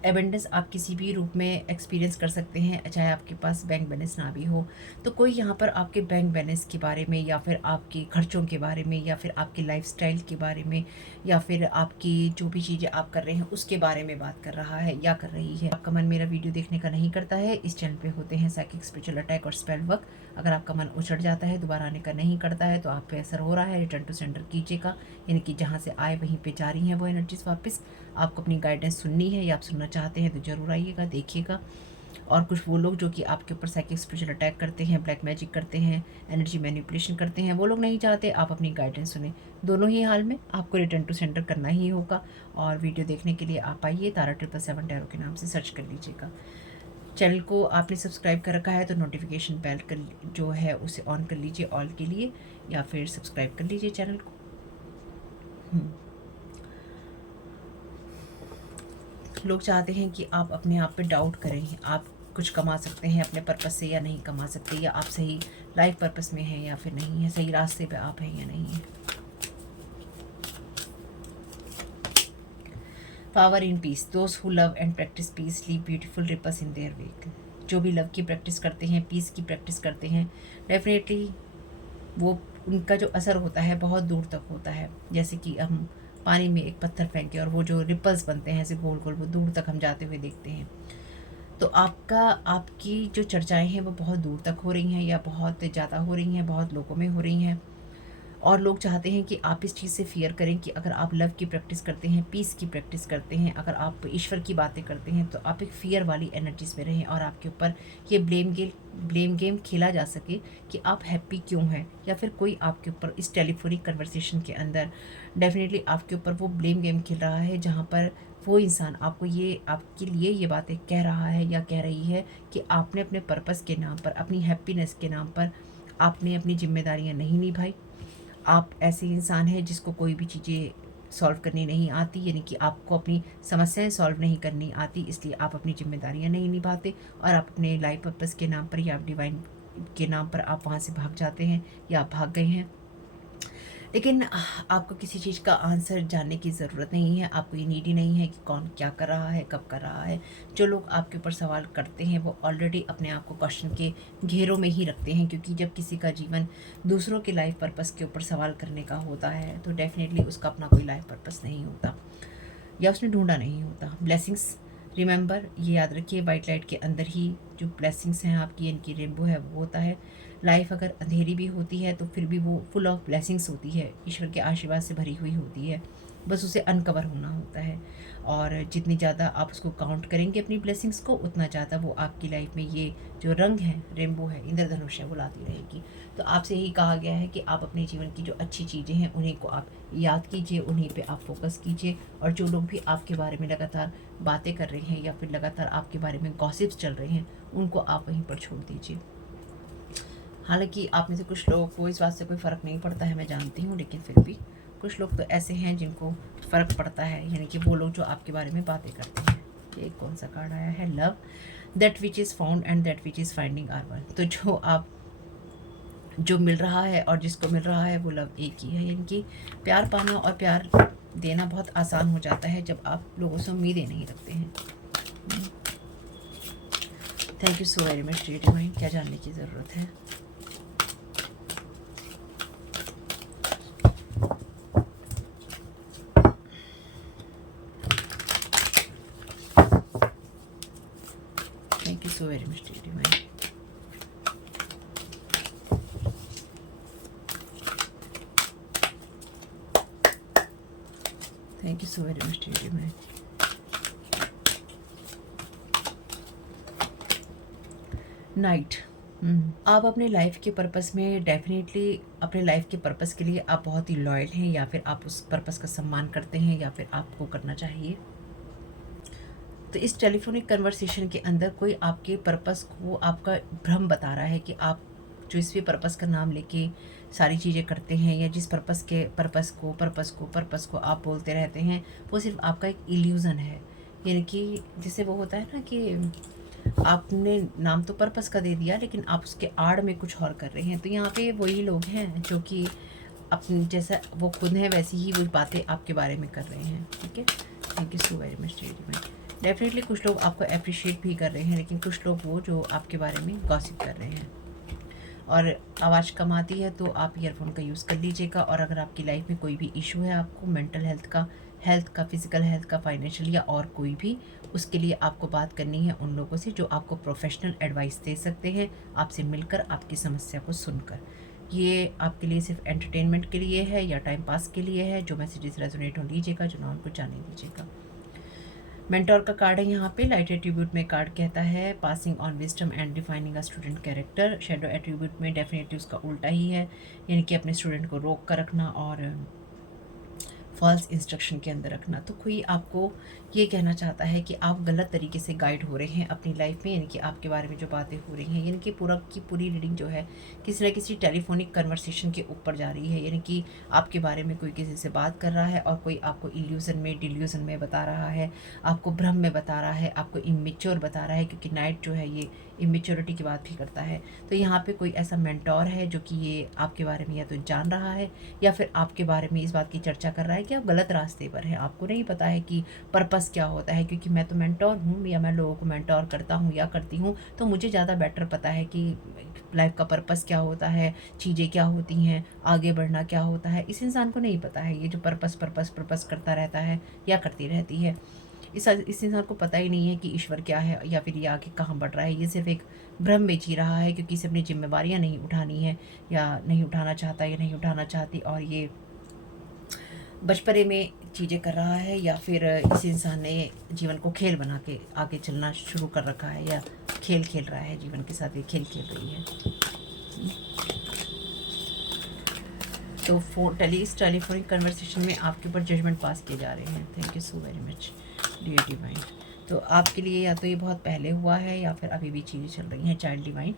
एबेंडेंस आप किसी भी रूप में एक्सपीरियंस कर सकते हैं, चाहे आपके पास बैंक बैलेंस ना भी हो। तो कोई यहाँ पर आपके बैंक बैलेंस के बारे में, या फिर आपके खर्चों के बारे में, या फिर आपके लाइफस्टाइल के बारे में, या फिर आपकी जो भी चीज़ें आप कर रहे हैं उसके बारे में बात कर रहा है या कर रही है। आपका मन मेरा वीडियो देखने का नहीं करता है, इस चैनल पे होते हैं साइकिक, स्पिरिचुअल अटैक और स्पेल वर्क। अगर आपका मन उछड़ जाता है, दोबारा आने का नहीं करता है, तो आप पे असर हो रहा है, रिटर्न टू सेंटर कीजिएगा। यानी कि जहाँ से आए वहीं पे जा रही हैं वो एनर्जीज वापस। आपको अपनी गाइडेंस सुननी है या आप सुनना चाहते हैं तो ज़रूर आइएगा, देखिएगा। और कुछ वो लोग जो कि आपके ऊपर साइकिक, स्पिरिचुअल अटैक करते हैं, ब्लैक मैजिक करते हैं, एनर्जी मैनिपुलेशन करते हैं, वो लोग नहीं चाहते आप अपनी गाइडेंस सुने। दोनों ही हाल में आपको रिटर्न टू सेंटर करना ही होगा। और वीडियो देखने के लिए आप आइए, तारा 777 टैरो के नाम से सर्च कर लीजिएगा। चैनल को आपने सब्सक्राइब कर रखा है तो नोटिफिकेशन बेल कर जो है उसे ऑन कर लीजिए ऑल के लिए, या फिर सब्सक्राइब कर लीजिए चैनल को। लोग चाहते हैं कि आप अपने आप पे डाउट करें, आप कुछ कमा सकते हैं अपने पर्पस से या नहीं कमा सकते, या आप सही लाइफ पर्पस में हैं या फिर नहीं है, सही रास्ते पे आप हैं या नहीं है। Power in peace, those who love and practice peace leave beautiful ripples in their wake. जो भी लव की प्रैक्टिस करते हैं, पीस की प्रैक्टिस करते हैं, डेफिनेटली वो उनका जो असर होता है बहुत दूर तक होता है। जैसे कि हम पानी में एक पत्थर फेंके और वो जो रिपल्स बनते हैं ऐसे गोल गोल, वो दूर तक हम जाते हुए देखते हैं। तो आपकी जो चर्चाएं हैं वो बहुत दूर तक हो रही हैं, या बहुत ज़्यादा हो रही हैं, बहुत लोगों में हो रही हैं। और लोग चाहते हैं कि आप इस चीज़ से फियर करें कि अगर आप लव की प्रैक्टिस करते हैं, पीस की प्रैक्टिस करते हैं, अगर आप ईश्वर की बातें करते हैं, तो आप एक फियर वाली एनर्जीज में रहें और आपके ऊपर ये ब्लेम गेम खेला जा सके कि आप हैप्पी क्यों हैं, या फिर कोई आपके ऊपर इस टेलीफोनिक कन्वर्सेशन के अंदर डेफिनेटली आपके ऊपर वो ब्लेम गेम खेल रहा है, जहाँ पर वो इंसान आपको ये आपके लिए ये बातें कह रहा है या कह रही है कि आपने अपने पर्पस के नाम पर, अपनी हैप्पीनेस के नाम पर आपने अपनी जिम्मेदारियाँ नहीं निभाई। आप ऐसे इंसान हैं जिसको कोई भी चीज़ें सॉल्व करनी नहीं आती, यानी कि आपको अपनी समस्याएं सॉल्व नहीं करनी आती, इसलिए आप अपनी जिम्मेदारियां नहीं निभाते और आप अपने लाइफ पर्पस के नाम पर या आप डिवाइन के नाम पर आप वहाँ से भाग जाते हैं या आप भाग गए हैं। लेकिन आपको किसी चीज़ का आंसर जानने की ज़रूरत नहीं है, आपको ये नीडी नहीं है कि कौन क्या कर रहा है, कब कर रहा है। जो लोग आपके ऊपर सवाल करते हैं वो ऑलरेडी अपने आप को क्वेश्चन के घेरों में ही रखते हैं, क्योंकि जब किसी का जीवन दूसरों के लाइफ पर्पस के ऊपर सवाल करने का होता है तो डेफिनेटली उसका अपना कोई लाइफ पर्पस नहीं होता, या उसने ढूंढा नहीं होता। ब्लेसिंग्स, रिमेंबर, ये याद रखिए, वाइट लाइट के अंदर ही जो ब्लेसिंग्स हैं आपकी, इनकी रेनबो है वो होता है। लाइफ अगर अंधेरी भी होती है तो फिर भी वो फुल ऑफ ब्लेसिंग्स होती है, ईश्वर के आशीर्वाद से भरी हुई होती है, बस उसे अनकवर होना होता है। और जितनी ज़्यादा आप उसको काउंट करेंगे अपनी ब्लेसिंग्स को, उतना ज़्यादा वो आपकी लाइफ में ये जो रंग है, रेनबो है, इंद्रधनुष है, वो लाती रहेगी। तो आपसे यही कहा गया है कि आप अपने जीवन की जो अच्छी चीज़ें हैं उन्हीं को आप याद कीजिए, उन्हीं पे आप फोकस कीजिए। और जो लोग भी आपके बारे में लगातार बातें कर रहे हैं या फिर लगातार आपके बारे में गॉसिप्स चल रहे हैं, उनको आप वहीं पर छोड़ दीजिए। हालांकि आप में से कुछ लोगों को इस बात से कोई फ़र्क नहीं पड़ता है, मैं जानती हूँ, लेकिन फिर भी कुछ लोग तो ऐसे हैं जिनको फ़र्क पड़ता है, यानी कि वो लोग जो आपके बारे में बातें करते हैं। ये कौन सा कार्ड आया है? Love, that which is found and that which is finding are one. तो जो मिल रहा है और जिसको मिल रहा है वो लव एक ही है, यानी कि प्यार पाना और प्यार देना बहुत आसान हो जाता है जब आप लोगों से उम्मीदें नहीं रखते हैं। Thank you so very much dear divine. क्या जानने की ज़रूरत है? Thank you so very much, dear divine. Thank you so very much, dear divine. Night, आप अपने लाइफ के पर्पस में डेफिनेटली अपने लाइफ के पर्पस के लिए आप बहुत ही लॉयल हैं, या फिर आप उस पर्पस का सम्मान करते हैं, या फिर आपको करना चाहिए। तो इस टेलीफोनिक कन्वर्सेशन के अंदर कोई आपके पर्पस को आपका भ्रम बता रहा है कि आप जो इस पर्पस का नाम लेके सारी चीज़ें करते हैं, या जिस पर्पस को आप बोलते रहते हैं, वो सिर्फ आपका एक इल्यूज़न है। यानी कि जैसे वो होता है ना कि आपने नाम तो पर्पस का दे दिया, लेकिन आप उसके आड़ में कुछ और कर रहे हैं। तो यहाँ पे वही लोग हैं जो कि अपनी जैसा वो खुद है वैसी ही वो बातें आपके बारे में कर रहे हैं, ठीक है। Thank you so very much divine. Definitely कुछ लोग आपको अप्रिशिएट भी कर रहे हैं, लेकिन कुछ लोग वो जो आपके बारे में गॉसिप कर रहे हैं। और आवाज़ कम आती है तो आप ईयरफोन का यूज़ कर लीजिएगा। और अगर आपकी लाइफ में कोई भी इशू है, आपको मेंटल हेल्थ का, फिजिकल हेल्थ का, फाइनेंशियल या और कोई भी, उसके लिए आपको बात करनी है उन लोगों से जो आपको प्रोफेशनल एडवाइस दे सकते हैं, आपसे मिलकर आपकी समस्या को सुनकर। ये आपके लिए सिर्फ एंटरटेनमेंट के लिए है या टाइम पास के लिए है। जो मैसेजेस रेजोनेट हो लीजिएगा, जो ना उनको जाने दीजिएगा। मेंटोर का कार्ड है यहाँ पे। लाइट एट्रीब्यूट में कार्ड कहता है passing on wisdom and defining a student character. Shadow attribute में डेफिनेटली उसका उल्टा ही है, यानी कि अपने स्टूडेंट को रोक कर रखना और फॉल्स इंस्ट्रक्शन के अंदर रखना। तो कोई आपको ये कहना चाहता है कि आप गलत तरीके से गाइड हो रहे हैं अपनी लाइफ में, यानी कि आपके बारे में जो बातें हो रही हैं, यानी कि पूरा की पूरी रीडिंग जो है किसी न किसी टेलीफोनिक कन्वर्सेशन के ऊपर जा रही है। यानी कि आपके बारे में कोई किसी से बात कर रहा है और कोई आपको इल्यूजन में, डिल्यूजन में बता रहा है, आपको भ्रम में बता रहा है, आपको इमेच्योर बता रहा है, क्योंकि नाइट जो है ये इमेच्योरिटी की बात भी करता है। तो यहाँ पे कोई ऐसा मेंटोर है जो कि ये आपके बारे में या तो जान रहा है या फिर आपके बारे में इस बात की चर्चा कर रहा है कि आप गलत रास्ते पर हैं। आपको नहीं पता है कि पर्पस क्या होता है, क्योंकि मैं तो मेंटोर हूँ या मैं लोगों को मेंटोर करता हूँ या करती हूँ, तो मुझे ज़्यादा बेटर पता है कि लाइफ का पर्पस क्या होता है, चीज़ें क्या होती हैं, आगे बढ़ना क्या होता है। इस इंसान को नहीं पता है, ये जो पर्पस पर्पस पर्पस करता रहता है या करती रहती है। इस इंसान को पता ही नहीं है कि ईश्वर क्या है या फिर ये आगे कहाँ बढ़ रहा है। ये सिर्फ एक भ्रम में जी रहा है, क्योंकि इसे अपनी जिम्मेवारियाँ नहीं उठानी है या नहीं उठाना चाहता या नहीं उठाना चाहती, और ये बचपने में चीज़ें कर रहा है या फिर इस इंसान ने जीवन को खेल बना के आगे चलना शुरू कर रखा है या खेल खेल रहा है जीवन के साथ, ये खेल खेल रही है। तो इस टेलीफोनिक कन्वर्सेशन में आपके ऊपर जजमेंट पास किए जा रहे हैं। Thank you so very much dear divine. तो आपके लिए या तो ये बहुत पहले हुआ है या फिर अभी भी चीज़ें चल रही हैं। चाइल्ड डिवाइन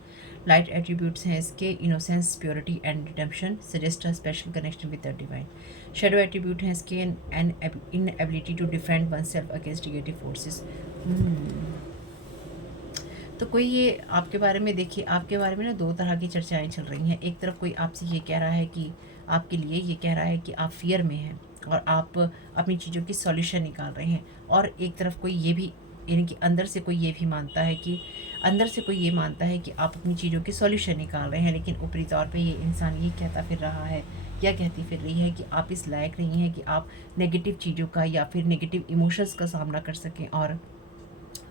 लाइट एट्रीब्यूट्स हैं इसके, innocence, purity and redemption, suggest a special connection with the divine. Shadow attribute हैं इसके, an inability to defend oneself against negative forces. तो कोई ये आपके बारे में, देखिए आपके बारे में ना दो तरह की चर्चाएं चल रही हैं। एक तरफ कोई आपसे ये कह रहा है कि आपके लिए ये कह रहा है कि आप फियर में हैं और आप अपनी चीज़ों की सॉल्यूशन निकाल रहे हैं, और एक तरफ कोई ये भी, यानी कि अंदर से कोई ये भी मानता है कि आप अपनी चीज़ों की सॉल्यूशन निकाल रहे हैं, लेकिन ऊपरी तौर पे ये इंसान ये कहता फिर रहा है या कहती फिर रही है कि आप इस लायक नहीं हैं कि आप नेगेटिव चीज़ों का या फिर नेगेटिव इमोशंस का सामना कर सकें, और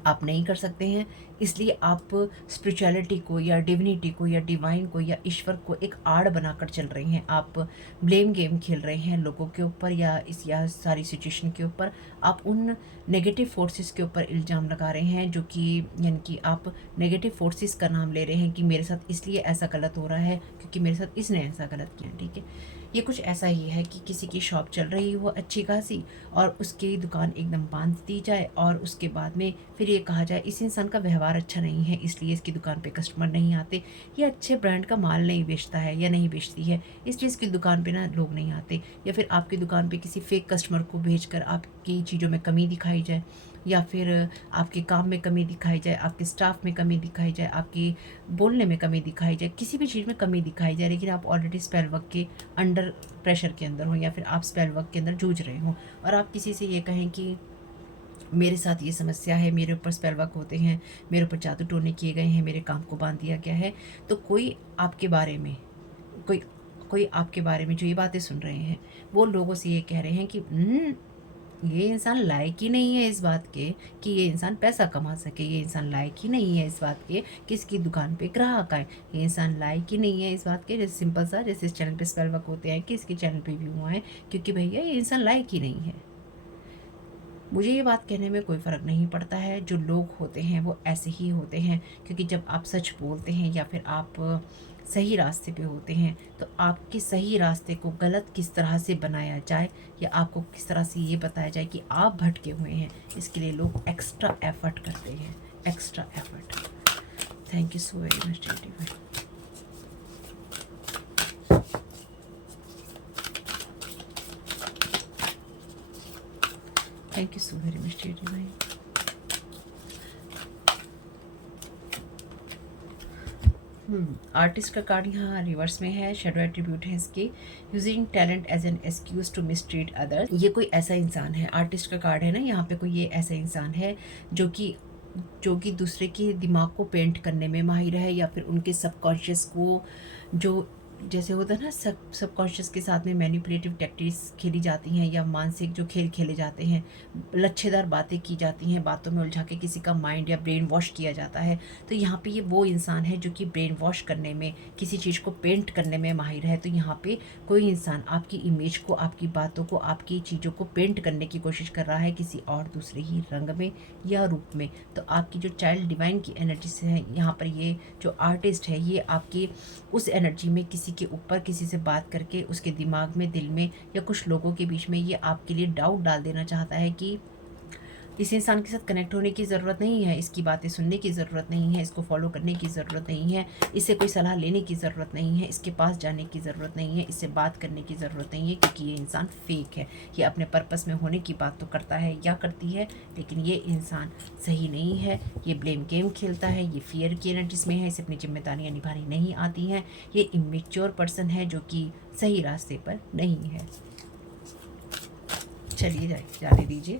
आप नहीं कर सकते हैं। इसलिए आप स्पिरिचुअलिटी को या डिविनिटी को या डिवाइन को या ईश्वर को एक आड़ बनाकर चल रहे हैं। आप ब्लेम गेम खेल रहे हैं लोगों के ऊपर या सारी सिचुएशन के ऊपर। आप उन नेगेटिव फोर्सेस के ऊपर इल्ज़ाम लगा रहे हैं, जो कि यानी कि आप नेगेटिव फोर्सेस का नाम ले रहे हैं कि मेरे साथ इसलिए ऐसा गलत हो रहा है क्योंकि मेरे साथ इसने ऐसा गलत किया, ठीक है। ये कुछ ऐसा ही है कि किसी की शॉप चल रही हो अच्छी खासी और उसकी दुकान एकदम बांध दी जाए, और उसके बाद में फिर ये कहा जाए इस इंसान का व्यवहार अच्छा नहीं है इसलिए इसकी दुकान पे कस्टमर नहीं आते, ये अच्छे ब्रांड का माल नहीं बेचता है या नहीं बेचती है इसलिए इसकी दुकान पे ना लोग नहीं आते, या फिर आपकी दुकान पे किसी फेक कस्टमर को भेजकर आपकी चीज़ों में कमी दिखाई जाए, या फिर आपके काम में कमी दिखाई जाए, आपके स्टाफ में कमी दिखाई जाए, आपकी बोलने में कमी दिखाई जाए, किसी भी चीज़ में कमी दिखाई जाए, लेकिन आप ऑलरेडी स्पेल वर्क के अंडर प्रेशर के अंदर हो या फिर आप स्पेल वर्क के अंदर जूझ रहे हो, और आप किसी से ये कहें कि मेरे साथ ये समस्या है, मेरे ऊपर स्पेल वर्क होते हैं, मेरे ऊपर जादू टोने किए गए हैं, मेरे काम को बांध दिया गया है, तो कोई आपके बारे में जो ये बातें सुन रहे हैं वो लोगों से ये कह रहे हैं कि ये इंसान लायक ही नहीं है इस बात के कि ये इंसान पैसा कमा सके, ये इंसान लायक ही नहीं है इस बात के कि इसकी दुकान पे ग्राहक आए, ये इंसान लायक ही नहीं है इस बात के, जैसे सिंपल सा जैसे इस चैनल पे स्पेल वर्क होते हैं कि इसके चैनल पे व्यू आए, क्योंकि भैया ये इंसान लायक ही नहीं है। मुझे ये बात कहने में कोई फ़र्क नहीं पड़ता है, जो लोग होते हैं वो ऐसे ही होते हैं, क्योंकि जब आप सच बोलते हैं या फिर आप सही रास्ते पे होते हैं तो आपके सही रास्ते को गलत किस तरह से बनाया जाए या आपको किस तरह से ये बताया जाए कि आप भटके हुए हैं, इसके लिए लोग एक्स्ट्रा एफर्ट करते हैं, extra effort. Thank you so very much divine. Thank you so very much divine. Artist का कार्ड यहाँ रिवर्स में है, शेडो एट्रीब्यूट है इसके, using talent as an excuse to mistreat others. ये कोई ऐसा इंसान है, आर्टिस्ट का कार्ड है ना यहाँ पे, कोई ये ऐसा इंसान है जो कि दूसरे के दिमाग को पेंट करने में माहिर है, या फिर उनके सबकॉन्शियस को, जो जैसे होता है ना सबकॉन्शियस के साथ में मैनिपुलेटिव टैक्टिक्स खेली जाती हैं, या मानसिक जो खेल खेले जाते हैं, लच्छेदार बातें की जाती हैं, बातों में उलझा के किसी का माइंड या ब्रेन वॉश किया जाता है। तो यहाँ पे ये वो इंसान है जो कि ब्रेन वॉश करने में, किसी चीज़ को पेंट करने में माहिर है। तो यहाँ पे कोई इंसान आपकी इमेज को, आपकी बातों को, आपकी चीज़ों को पेंट करने की कोशिश कर रहा है किसी और दूसरे ही रंग में या रूप में। तो आपकी जो चाइल्ड डिवाइन की एनर्जी से है यहाँ पर, ये जो आर्टिस्ट है ये आपकी उस एनर्जी में किसी के ऊपर किसी से बात करके उसके दिमाग में, दिल में, या कुछ लोगों के बीच में ये आपके लिए डाउट डाल देना चाहता है कि इस इंसान के साथ कनेक्ट होने की ज़रूरत नहीं है, इसकी बातें सुनने की ज़रूरत नहीं है, इसको फॉलो करने की ज़रूरत नहीं है, इससे कोई सलाह लेने की ज़रूरत नहीं है, इसके पास जाने की ज़रूरत नहीं है, इससे बात करने की ज़रूरत नहीं है, क्योंकि ये इंसान फेक है। ये अपने पर्पस में होने की बात तो करता है या करती है, लेकिन ये इंसान सही नहीं है। ये ब्लेम गेम खेलता है, ये फियर की एनर्जीज में है, इसे अपनी जिम्मेदारियाँ निभानी नहीं आती हैं। ये इमेच्योर पर्सन है जो कि सही रास्ते पर नहीं है। चलिए जाने दीजिए।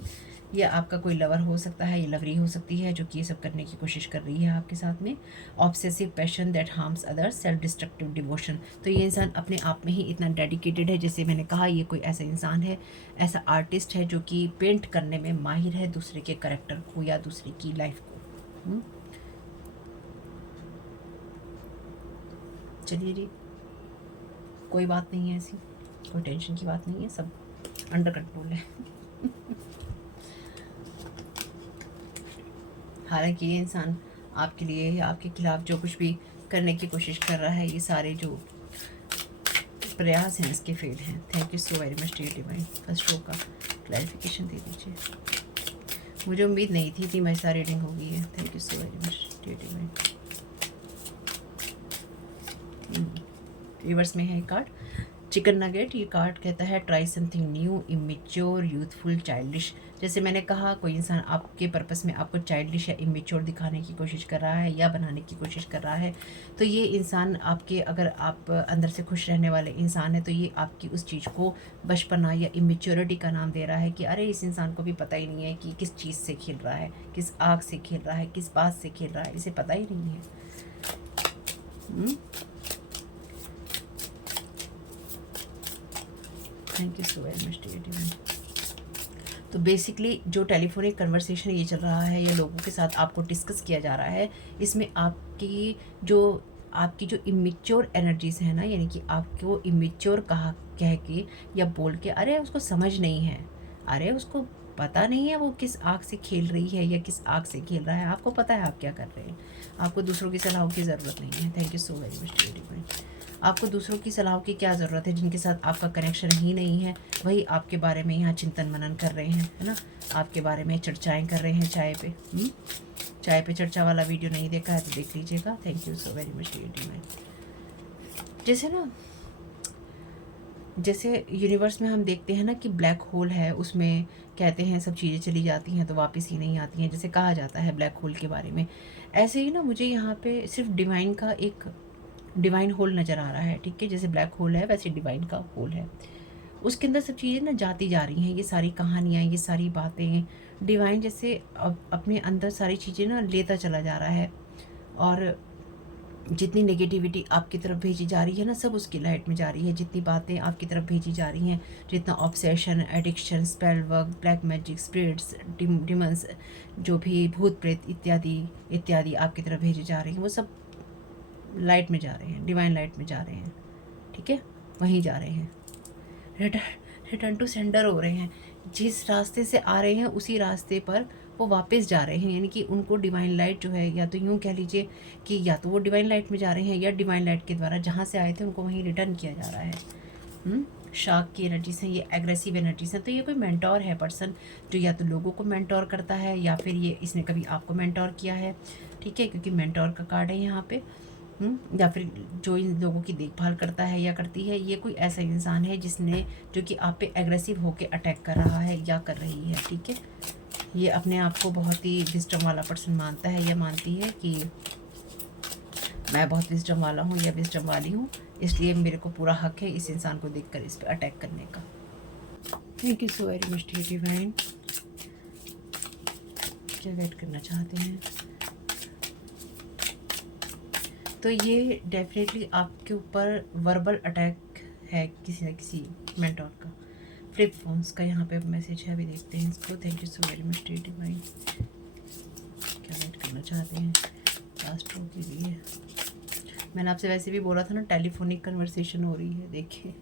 ये आपका कोई लवर हो सकता है, ये लवरी हो सकती है जो कि ये सब करने की कोशिश कर रही है आपके साथ में। Obsessive passion that harms others, self destructive devotion. तो ये इंसान अपने आप में ही इतना डेडिकेटेड है, जैसे मैंने कहा ये कोई ऐसा इंसान है, ऐसा आर्टिस्ट है जो कि पेंट करने में माहिर है दूसरे के कैरेक्टर को या दूसरे की लाइफ को। चलिए जी, कोई बात नहीं है ऐसी, कोई टेंशन की बात नहीं है, सब अंडर कंट्रोल है। हालांकि ये इंसान आपके लिए या आपके खिलाफ जो कुछ भी करने की कोशिश कर रहा है, ये सारे जो प्रयास हैं इसके फेल हैं। Thank you so very much dear divine. First row का क्लैरिफिकेशन दे दीजिए, मुझे उम्मीद नहीं थी कि मेरी सारी रीडिंग होगी है। Thank you so very much dear divine. Reverse में है कार्ड चिकन नगेट। ये कार्ड कहता है try something new, immature, youthful, childish. जैसे मैंने कहा कोई इंसान आपके पर्पस में आपको चाइल्डिश या इमेच्योर दिखाने की कोशिश कर रहा है या बनाने की कोशिश कर रहा है। तो ये इंसान आपके, अगर आप अंदर से खुश रहने वाले इंसान है तो ये आपकी उस चीज़ को बचपना या इमेच्योरिटी का नाम दे रहा है कि अरे इस इंसान को भी पता ही नहीं है कि किस चीज़ से खेल रहा है, किस आग से खेल रहा है, किस बात से खेल रहा है, इसे पता ही नहीं है। Thank you so very much dear divine. तो बेसिकली जो टेलीफोनिक कन्वर्सेशन ये चल रहा है या लोगों के साथ आपको डिस्कस किया जा रहा है, इसमें आपकी जो इमेच्योर एनर्जीज है ना, यानी कि आपको इमेच्योर कह के या बोल के, अरे उसको समझ नहीं है, अरे उसको पता नहीं है वो किस आग से खेल रही है या किस आग से खेल रहा है, आपको पता है आप क्या कर रहे हैं। आपको दूसरों की सलाहों की ज़रूरत नहीं है। Thank you so very much dear divine. आपको दूसरों की सलाहों की क्या ज़रूरत है, जिनके साथ आपका कनेक्शन ही नहीं है, वही आपके बारे में यहाँ चिंतन मनन कर रहे हैं, है ना, आपके बारे में चर्चाएं कर रहे हैं चाय पे। चाय पे चर्चा वाला वीडियो नहीं देखा है तो देख लीजिएगा। Thank you so very much dear divine. जैसे यूनिवर्स में हम देखते हैं ना कि ब्लैक होल है, उसमें कहते हैं सब चीज़ें चली जाती हैं तो वापस ही नहीं आती हैं, जैसे कहा जाता है ब्लैक होल के बारे में। ऐसे ही ना मुझे यहाँ पे सिर्फ डिवाइन का एक डिवाइन होल नज़र आ रहा है, ठीक है, जैसे ब्लैक होल है वैसे डिवाइन का होल है, उसके अंदर सब चीज़ें ना जाती जा रही हैं। ये सारी कहानियाँ, ये सारी बातें, डिवाइन जैसे अपने अंदर सारी चीज़ें ना लेता चला जा रहा है, और जितनी नेगेटिविटी आपकी तरफ भेजी जा रही है ना, सब उसकी लाइट में जा रही है। जितनी बातें आपकी तरफ भेजी जा रही हैं, जितना obsession, addiction, spell work, black magic, spirits, demons, जो भी भूत प्रेत इत्यादि इत्यादि आपकी तरफ भेजी जा रही हैं, वो सब लाइट में जा रहे हैं, डिवाइन लाइट में जा रहे हैं, ठीक है, वहीं जा रहे हैं, रिटर्न टू सेंडर हो रहे हैं। जिस रास्ते से आ रहे हैं उसी रास्ते पर वो वापस जा रहे हैं, यानी कि उनको डिवाइन लाइट जो है, या तो यूँ कह लीजिए कि या तो वो डिवाइन लाइट में जा रहे हैं या डिवाइन लाइट के द्वारा जहाँ से आए थे उनको वहीं रिटर्न किया जा रहा है। शार्क की एनर्जीज हैं, ये एग्रेसिव एनर्जीज हैं। तो ये कोई मेंटोर है पर्सन जो या तो लोगों को मेंटोर करता है या फिर ये इसने कभी आपको मेंटोर किया है, ठीक है, क्योंकि मेंटोर का कार्ड है यहाँ पे। या फिर जो इन लोगों की देखभाल करता है या करती है, ये कोई ऐसा इंसान है जो कि आप पे एग्रेसिव होके अटैक कर रहा है या कर रही है, ठीक है। ये अपने आप को बहुत ही विस्डम वाला पर्सन मानता है या मानती है कि मैं बहुत विजडम वाला हूँ या विजडम वाली हूँ, इसलिए मेरे को पूरा हक है इस इंसान को देखकर इस पर अटैक करने का। Thank you so very much dear divine. क्या गाइड करना चाहते हैं? तो ये डेफिनेटली आपके ऊपर वर्बल अटैक है किसी न किसी मेंटोर का। फ्लिप फोन्स का यहाँ पे मैसेज है, अभी देखते हैं इसको। Thank you so very much dear divine. क्या गाइड करना चाहते हैं लास्ट रो के लिए? मैंने आपसे वैसे भी बोला था ना, टेलीफोनिक कन्वर्सेशन हो रही है, देखिए।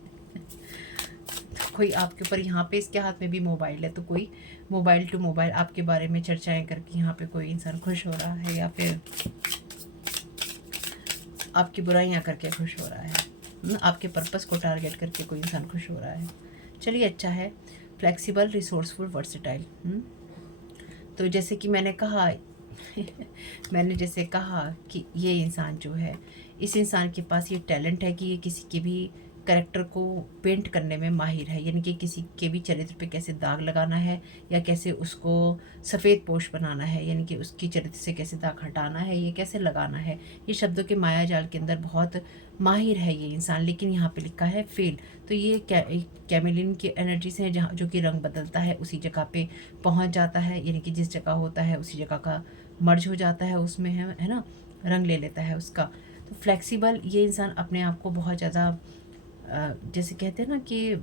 कोई आपके ऊपर, यहाँ पे इसके हाथ में भी मोबाइल है, तो कोई मोबाइल टू मोबाइल आपके बारे में चर्चाएं करके यहाँ पे कोई इंसान खुश हो रहा है, या फिर आपकी बुराइयाँ करके खुश हो रहा है, आपके पर्पस को टारगेट करके कोई इंसान खुश हो रहा है। चलिए, अच्छा है। Flexible, resourceful, versatile. तो जैसे कि मैंने कहा मैंने जैसे कहा कि ये इंसान जो है, इस इंसान के पास ये टैलेंट है कि ये किसी के भी कैरेक्टर को पेंट करने में माहिर है, यानी कि किसी के भी चरित्र पे कैसे दाग लगाना है या कैसे उसको सफ़ेद पोश बनाना है, यानी कि उसकी चरित्र से कैसे दाग हटाना है, ये कैसे लगाना है, ये शब्दों के माया जाल के अंदर बहुत माहिर है ये इंसान। लेकिन यहाँ पे लिखा है फेल। तो ये कैमेलिन की एनर्जी से है, जहाँ जो कि रंग बदलता है, उसी जगह पे पहुँच जाता है, यानी कि जिस जगह होता है उसी जगह का मर्ज हो जाता है, उसमें है ना, रंग ले लेता है उसका। तो फ्लेक्सिबल, ये इंसान अपने आप को बहुत ज़्यादा जैसे कहते हैं ना कि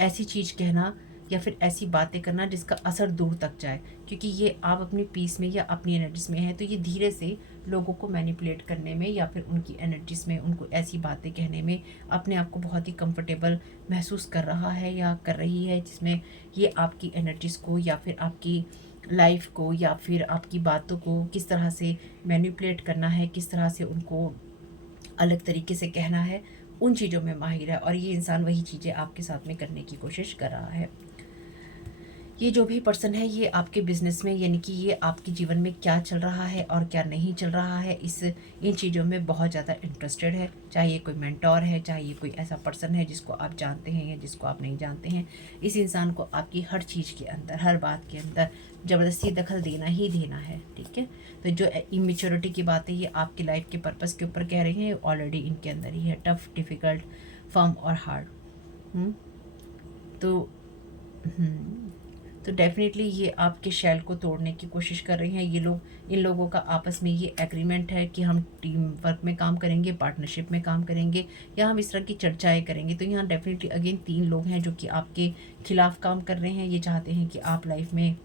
ऐसी चीज़ कहना या फिर ऐसी बातें करना जिसका असर दूर तक जाए, क्योंकि ये आप अपनी पीस में या अपनी एनर्जीज में है, तो ये धीरे से लोगों को मैनिपुलेट करने में या फिर उनकी एनर्जीज में उनको ऐसी बातें कहने में अपने आप को बहुत ही कंफर्टेबल महसूस कर रहा है या कर रही है, जिसमें ये आपकी एनर्जीज़ को या फिर आपकी लाइफ को या फिर आपकी बातों को किस तरह से मैनिपुलेट करना है, किस तरह से उनको अलग तरीके से कहना है, उन चीज़ों में माहिर है। और ये इंसान वही चीज़ें आपके साथ में करने की कोशिश कर रहा है। ये जो भी पर्सन है, ये आपके बिज़नेस में, यानी कि ये आपके जीवन में क्या चल रहा है और क्या नहीं चल रहा है, इन चीज़ों में बहुत ज़्यादा इंटरेस्टेड है। चाहे ये कोई मेंटोर है, चाहे ये कोई ऐसा पर्सन है जिसको आप जानते हैं या जिसको आप नहीं जानते हैं, इस इंसान को आपकी हर चीज़ के अंदर, हर बात के अंदर ज़बरदस्ती दखल देना ही देना है। ठीक है, तो जो इमेच्योरिटी की बातें ये आपकी लाइफ के पर्पस के ऊपर कह रही हैं, ऑलरेडी इनके अंदर ही है। टफ, डिफ़िकल्ट, फर्म और हार्ड। तो डेफिनेटली ये आपके शेल को तोड़ने की कोशिश कर रहे हैं ये लोग। इन लोगों का आपस में ये एग्रीमेंट है कि हम टीम वर्क में काम करेंगे, पार्टनरशिप में काम करेंगे, या हम इस तरह की चर्चाएं करेंगे। तो यहाँ डेफिनेटली अगेन 3 लोग हैं जो कि आपके खिलाफ काम कर रहे हैं। ये चाहते हैं कि आप लाइफ में,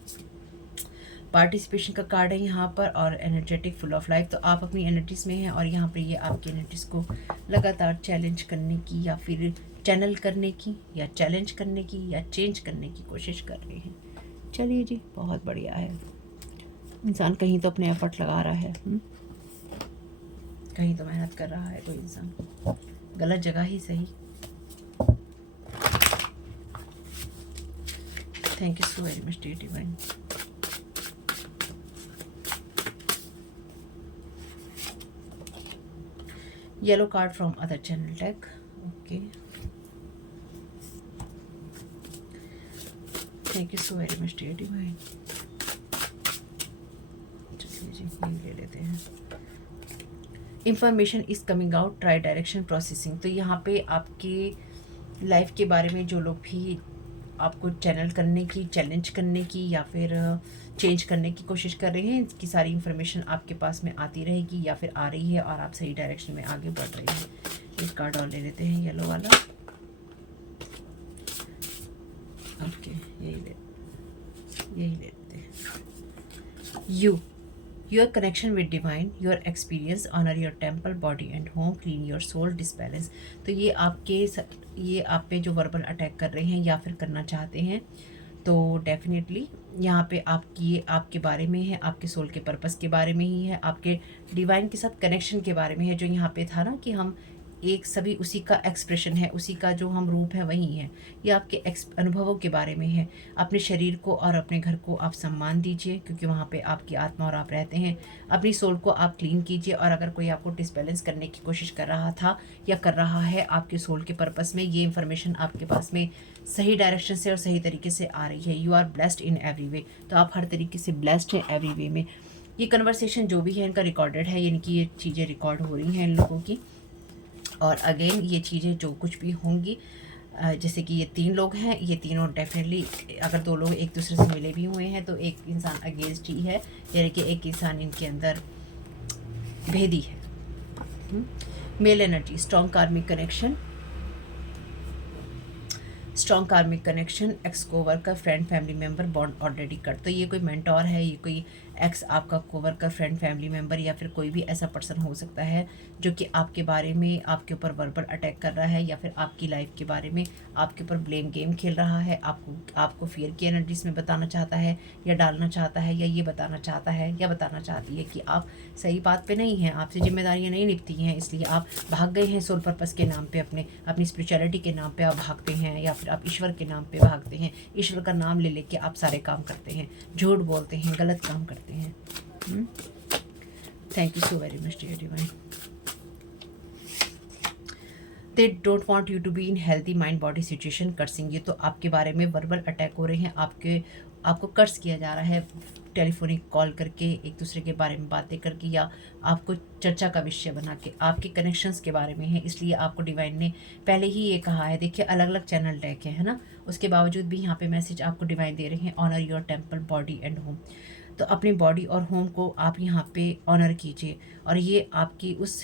पार्टिसिपेशन का कार्ड है यहाँ पर, और एनर्जेटिक, फुल ऑफ लाइफ। तो आप अपनी एनर्जीज में हैं और यहाँ पर ये आपकी एनर्जीज को लगातार चैलेंज करने की या फिर चैनल करने की या चैलेंज करने की या चेंज करने की कोशिश कर रहे हैं। चलिए जी, बहुत बढ़िया है। इंसान कहीं तो अपने एफर्ट लगा रहा है, कहीं तो मेहनत कर रहा है कोई इंसान, गलत जगह ही सही। Thank you so very much dear divine. Yellow card from other channel deck. Okay, thank you so very much dear divine. चलिए जी, ये ले लेते हैं। Information is coming out, try direction processing. तो यहाँ पे आपकी लाइफ के बारे में जो लोग भी आपको चैनल करने की, चैलेंज करने की या फिर चेंज करने की कोशिश कर रहे हैं, इसकी सारी इन्फॉर्मेशन आपके पास में आती रहेगी या फिर आ रही है और आप सही डायरेक्शन में आगे बढ़ रहे हैं। एक कार्ड और ले लेते हैं, येलो वाला। ओके, यही लेते हैं। Your connection with divine, your experience, honour your temple, body and home, clean your soul, disbalance. तो ये आप पे जो वर्बल अटैक कर रहे हैं या फिर करना चाहते हैं, तो डेफिनेटली यहाँ पे आपके बारे में है, आपके सोल के पर्पस के बारे में ही है, आपके डिवाइन के साथ कनेक्शन के बारे में है। जो यहाँ पे था ना कि हम एक सभी उसी का एक्सप्रेशन है, उसी का जो हम रूप है वही है। ये आपके अनुभवों के बारे में है। अपने शरीर को और अपने घर को आप सम्मान दीजिए, क्योंकि वहाँ पे आपकी आत्मा और आप रहते हैं। अपनी सोल को आप क्लीन कीजिए, और अगर कोई आपको डिसबैलेंस करने की कोशिश कर रहा था या कर रहा है आपके सोल के पर्पस में, ये इन्फॉर्मेशन आपके पास में सही डायरेक्शन से और सही तरीके से आ रही है। You are blessed in every way. तो आप हर तरीके से ब्लेस्ड हैं एवरी वे में। ये कन्वर्सेशन जो भी है इनका रिकॉर्डेड है, यानी कि ये चीज़ें रिकॉर्ड हो रही हैं इन लोगों की। और अगेन ये चीज़ें जो कुछ भी होंगी, जैसे कि ये 3 लोग हैं, ये तीनों डेफिनेटली, अगर 2 लोग एक दूसरे से मिले भी हुए हैं तो एक इंसान अगेंस्ट ही है, यानी कि एक इंसान इनके अंदर भेदी है। Mail energy, strong karmic connection, strong karmic connection, x co-worker, friend, family member, bond already कर। तो ये कोई मेंटोर है, ये कोई एक्स आपका कोवर्कर, फ्रेंड, फैमिली मेंबर, या फिर कोई भी ऐसा पर्सन हो सकता है जो कि आपके बारे में आपके ऊपर वर्बल अटैक कर रहा है, या फिर आपकी लाइफ के बारे में आपके ऊपर ब्लेम गेम खेल रहा है, आपको फियर की एनर्जीज में बताना चाहता है, या डालना चाहता है, या ये बताना चाहता है या बताना चाहती है कि आप सही बात पे नहीं हैं, आपसे जिम्मेदारियां नहीं निभती हैं, इसलिए आप भाग गए हैं सोल पर्पस के नाम पे, अपनी स्पिरिचुअलिटी के नाम पे आप भागते हैं, या फिर आप ईश्वर के नाम पे भागते हैं, ईश्वर का नाम ले लेके आप सारे काम करते हैं, झूठ बोलते हैं, गलत काम करते हैं। Thank you so very much dear divine. They don't want you to be in healthy mind body situation, cursing. ये तो आपके बारे में वर्बल अटैक हो रहे हैं, आपको कर्स किया जा रहा है, टेलीफोनिक कॉल करके, एक दूसरे के बारे में बातें करके, या आपको चर्चा का विषय बना के, आपके कनेक्शंस के बारे में है, इसलिए आपको डिवाइन ने पहले ही ये कहा है। देखिए अलग अलग चैनल डेक है ना, उसके बावजूद भी यहाँ पे मैसेज आपको डिवाइन दे रहे हैं, honour your temple, body and home. तो अपनी बॉडी और होम को आप यहाँ पे ऑनर कीजिए, और ये आपकी उस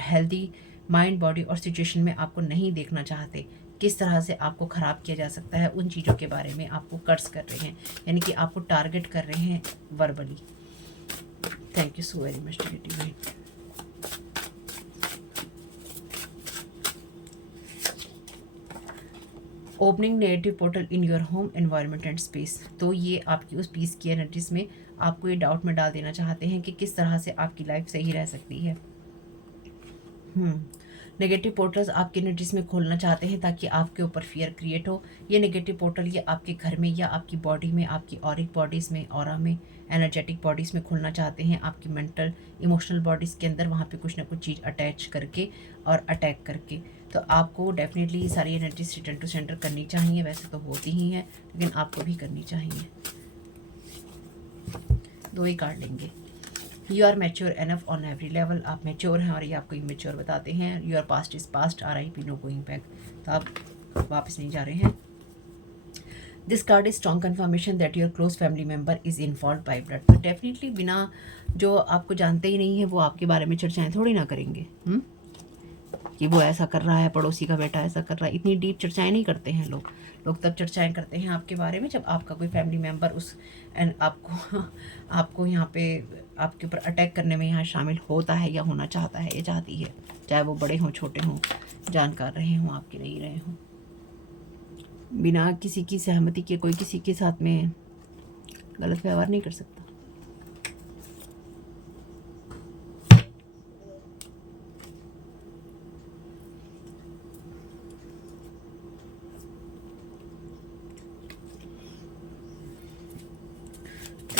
हेल्दी माइंड, बॉडी और सिचुएशन में आपको नहीं देखना चाहते, किस तरह से आपको ख़राब किया जा सकता है, उन चीज़ों के बारे में आपको कर्स कर रहे हैं, यानी कि आपको टारगेट कर रहे हैं verbally. Thank you so very much divine. Opening negative portal in your home environment and space. तो ये आपकी उस पीस की एनर्जीज में आपको ये डाउट में डाल देना चाहते हैं कि किस तरह से आपकी लाइफ सही रह सकती है। नेगेटिव पोर्टल्स आपकी एनर्जीज में खोलना चाहते हैं ताकि आपके ऊपर फियर क्रिएट हो। ये नेगेटिव पोर्टल ये आपके घर में या आपकी बॉडी में, आपकी ऑरिक बॉडीज़ में, ऑरा में, एनर्जेटिक बॉडीज़ में खोलना चाहते हैं, आपकी मेंटल इमोशनल बॉडीज़ के अंदर, वहाँ पे कुछ ना कुछ चीज़ अटैच करके और अटैक करके। तो आपको डेफिनेटली सारी एनर्जीज रिटर्न टू सेंटर करनी चाहिए, वैसे तो होती ही हैं लेकिन आपको भी करनी चाहिए। 2 ही कार्ड लेंगे। You are mature enough on every level, आप मैच्योर हैं और ये आपको इमेच्योर बताते हैं। Your past is past, RIP, no going back, तो आप वापस नहीं जा रहे हैं। This card is strong confirmation that your close family member is involve by blood. तो डेफिनेटली बिना जो आपको जानते ही नहीं है वो आपके बारे में चर्चाएं थोड़ी ना करेंगे कि वो ऐसा कर रहा है, पड़ोसी का बेटा ऐसा कर रहा है। इतनी डीप चर्चाएं नहीं करते हैं लोग तब चर्चाएं करते हैं आपके बारे में जब आपका कोई फैमिली मेम्बर उस आपको यहाँ पे आपके ऊपर अटैक करने में यहाँ शामिल होता है या होना चाहता है या चाहती है, चाहे वो बड़े हों छोटे हों, जानकार रहे हों आपके नहीं रहे हों। बिना किसी की सहमति के कोई किसी के साथ में गलत व्यवहार नहीं कर सकता।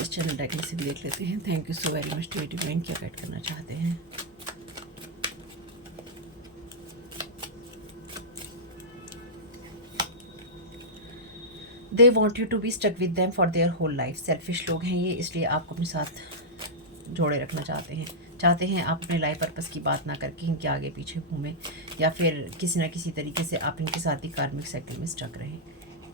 इस चैनल डेक से भी देख लेते हैं। Thank you so very much to Divine, क्या गाइड करना चाहते हैं। They want you to be stuck with them for their whole life. Selfish लोग हैं ये, इसलिए आपको अपने साथ जोड़े रखना चाहते हैं आप अपने लाइफ पर्पस की बात ना करके इनके आगे पीछे घूमें, या फिर किसी ना किसी तरीके से आप इनके साथ ही कार्मिक साइकिल में स्टक रहें,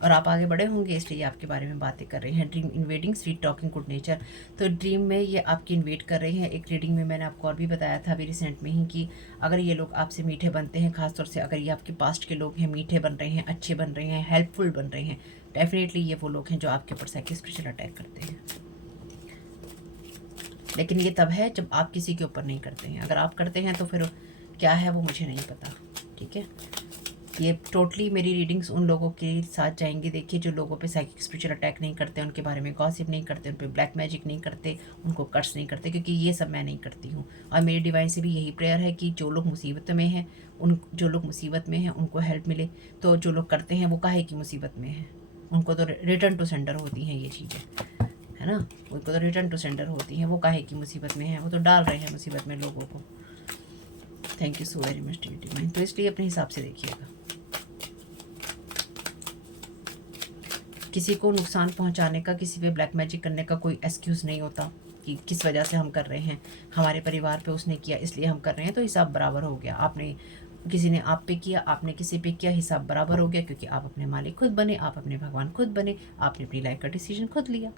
और आप आगे बड़े होंगे इसलिए आपके बारे में बातें कर रहे हैं। Dream invading, sweet talking, good nature. तो ड्रीम में ये आपकी इन्वेट कर रहे हैं। एक रीडिंग में मैंने आपको और भी बताया था अभी रिसेंट में ही कि अगर ये लोग आपसे मीठे बनते हैं, खासतौर से अगर ये आपके पास्ट के लोग हैं, मीठे बन रहे हैं, अच्छे बन रहे हैं, हेल्पफुल बन रहे हैं, डेफिनेटली ये वो लोग हैं जो आपके ऊपर स्पिरिचुअल अटैक करते हैं। लेकिन ये तब है जब आप किसी के ऊपर नहीं करते हैं। अगर आप करते हैं तो फिर क्या है वो मुझे नहीं पता, ठीक है। ये टोटली मेरी रीडिंग्स उन लोगों के साथ जाएंगे, देखिए जो लोगों पे साइकिक स्पिरिचुअल अटैक नहीं करते, उनके बारे में गॉसिप नहीं करते, उन पे ब्लैक मैजिक नहीं करते, उनको कर्स नहीं करते, क्योंकि ये सब मैं नहीं करती हूँ। और मेरी डिवाइन से भी यही प्रेयर है कि जो लोग मुसीबत में हैं उनको हेल्प मिले। तो जो लोग करते हैं वो काहे की मुसीबत में हैं, उनको तो रिटर्न टू सेंडर होती हैं ये चीज़ें, है ना। उनको तो रिटर्न टू सेंडर होती हैं, वो काहे की मुसीबत में हैं, वो तो डाल रहे हैं मुसीबत में लोगों को। Thank you so very much divine. तो इसलिए अपने हिसाब से देखिएगा, किसी को नुकसान पहुंचाने का, किसी पे ब्लैक मैजिक करने का कोई एक्सक्यूज़ नहीं होता। कि किस वजह से हम कर रहे हैं, हमारे परिवार पे उसने किया इसलिए हम कर रहे हैं, तो हिसाब बराबर हो गया। आपने किसी ने आप पे किया, आपने किसी पे किया, हिसाब बराबर हो गया, क्योंकि आप अपने मालिक खुद बने, आप अपने भगवान खुद बने, आपने अपनी लाइफ का डिसीजन खुद लिया।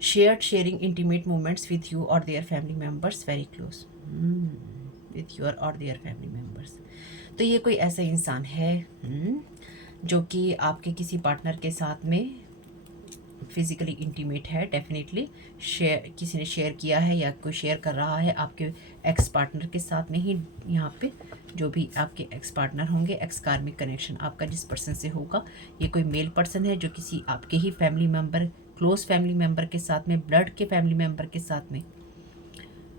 Sharing intimate moments with you और their family members very close, with your और देयर फैमिली मेम्बर्स। तो ये कोई ऐसा इंसान है जो कि आपके किसी पार्टनर के साथ में फिज़िकली इंटीमेट है, डेफिनेटली शेयर किसी ने शेयर किया है या कोई शेयर कर रहा है आपके एक्स पार्टनर के साथ में ही। यहाँ पे जो भी आपके एक्स पार्टनर होंगे, एक्स कार्मिक कनेक्शन आपका जिस पर्सन से होगा, ये कोई मेल पर्सन है जो किसी आपके ही family member, close family member के साथ में, ब्लड के फैमिली मेम्बर के साथ में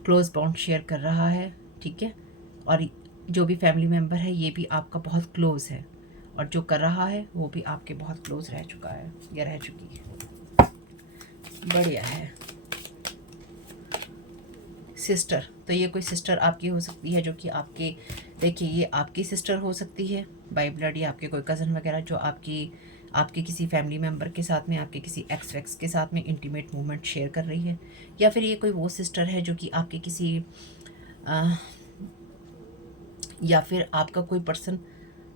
क्लोज बॉन्ड शेयर कर रहा है, ठीक है। और जो भी फैमिली मेम्बर है ये भी आपका बहुत क्लोज है, और जो कर रहा है वो भी आपके बहुत क्लोज रह चुका है या रह चुकी है। बढ़िया है। सिस्टर, तो ये कोई सिस्टर आपकी हो सकती है जो कि आपके, देखिए ये आपकी सिस्टर हो सकती है बाय ब्लड, या आपके कोई कज़न वगैरह जो आपके किसी फैमिली मेम्बर के साथ में, आपके किसी एक्स वैक्स के साथ में इंटीमेट मोमेंट शेयर कर रही है। या फिर ये कोई वो सिस्टर है जो कि आपके किसी या फिर आपका कोई पर्सन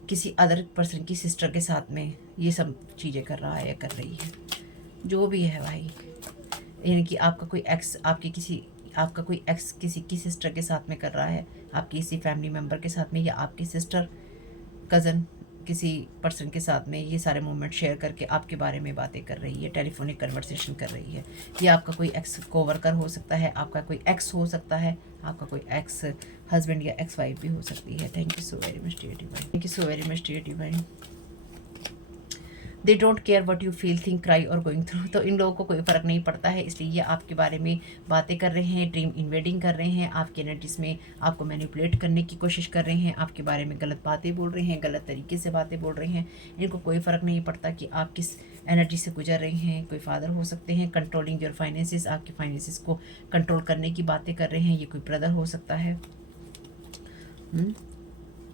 किसी अदर पर्सन की सिस्टर के साथ में ये सब चीज़ें कर रहा है या कर रही है, जो भी है भाई। यानी कि आपका कोई एक्स किसी की सिस्टर के साथ में कर रहा है, आपकी किसी फैमिली मेम्बर के साथ में, या आपकी सिस्टर कज़न किसी पर्सन के साथ में ये सारे मोमेंट शेयर करके आपके बारे में बातें कर रही है, टेलीफोनिक कन्वर्सेशन कर रही है। या आपका कोई एक्स कोवर्कर हो सकता है, आपका कोई एक्स हो सकता है, आपका कोई एक्स हस्बैंड या एक्स वाइफ भी हो सकती है। Thank you so very much dear divine, thank you so very much dear divine. They don't care what you feel, think, cry और गोइंग थ्रू। तो इन लोगों को कोई फ़र्क नहीं पड़ता है, इसलिए ये आपके बारे में बातें कर रहे हैं, ड्रीम इन्वेडिंग कर रहे हैं, आपकी एनर्जीज में आपको मैनिपुलेट करने की कोशिश कर रहे हैं, आपके बारे में गलत बातें बोल रहे हैं, गलत तरीके से बातें बोल रहे हैं। इनको कोई फ़र्क नहीं पड़ता कि आप किस एनर्जी से गुजर रहे हैं। कोई फादर हो सकते हैं, कंट्रोलिंग योर फाइनेंसिस, आपके फाइनेंसिस को कंट्रोल करने की बातें कर रहे हैं। ये कोई ब्रदर हो सकता है।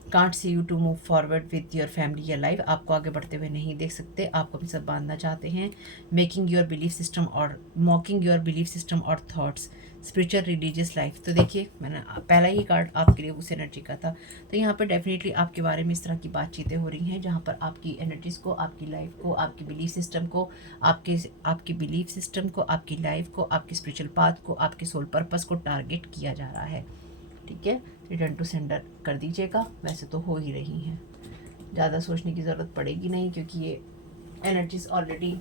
Can't see you to move forward with your family या लाइफ, आपको आगे बढ़ते हुए नहीं देख सकते, आपको अपने साथ बांधना चाहते हैं। मेकिंग योर बिलीफ सिस्टम और मॉकिंग योर बिलीफ सिस्टम और थॉट्स, स्पिरिचुअल रिलीजियस लाइफ। तो देखिए मैंने पहला ही कार्ड आपके लिए उस एनर्जी का था। तो यहाँ पर डेफिनेटली आपके बारे में इस तरह की बातचीतें हो रही हैं जहाँ पर आपकी एनर्जीज़ को, आपकी लाइफ को, आपकी बिलीफ सिस्टम को, आपके बिलीफ सिस्टम को, आपकी लाइफ को, आपकी स्पिरिचुअल पाथ को, आपके सोल पर्पस को टारगेट किया जा रहा है, ठीक है। रिटर्न टू सेंडर कर दीजिएगा, वैसे तो हो ही रही हैं, ज़्यादा सोचने की ज़रूरत पड़ेगी नहीं, क्योंकि ये एनर्जीज ऑलरेडी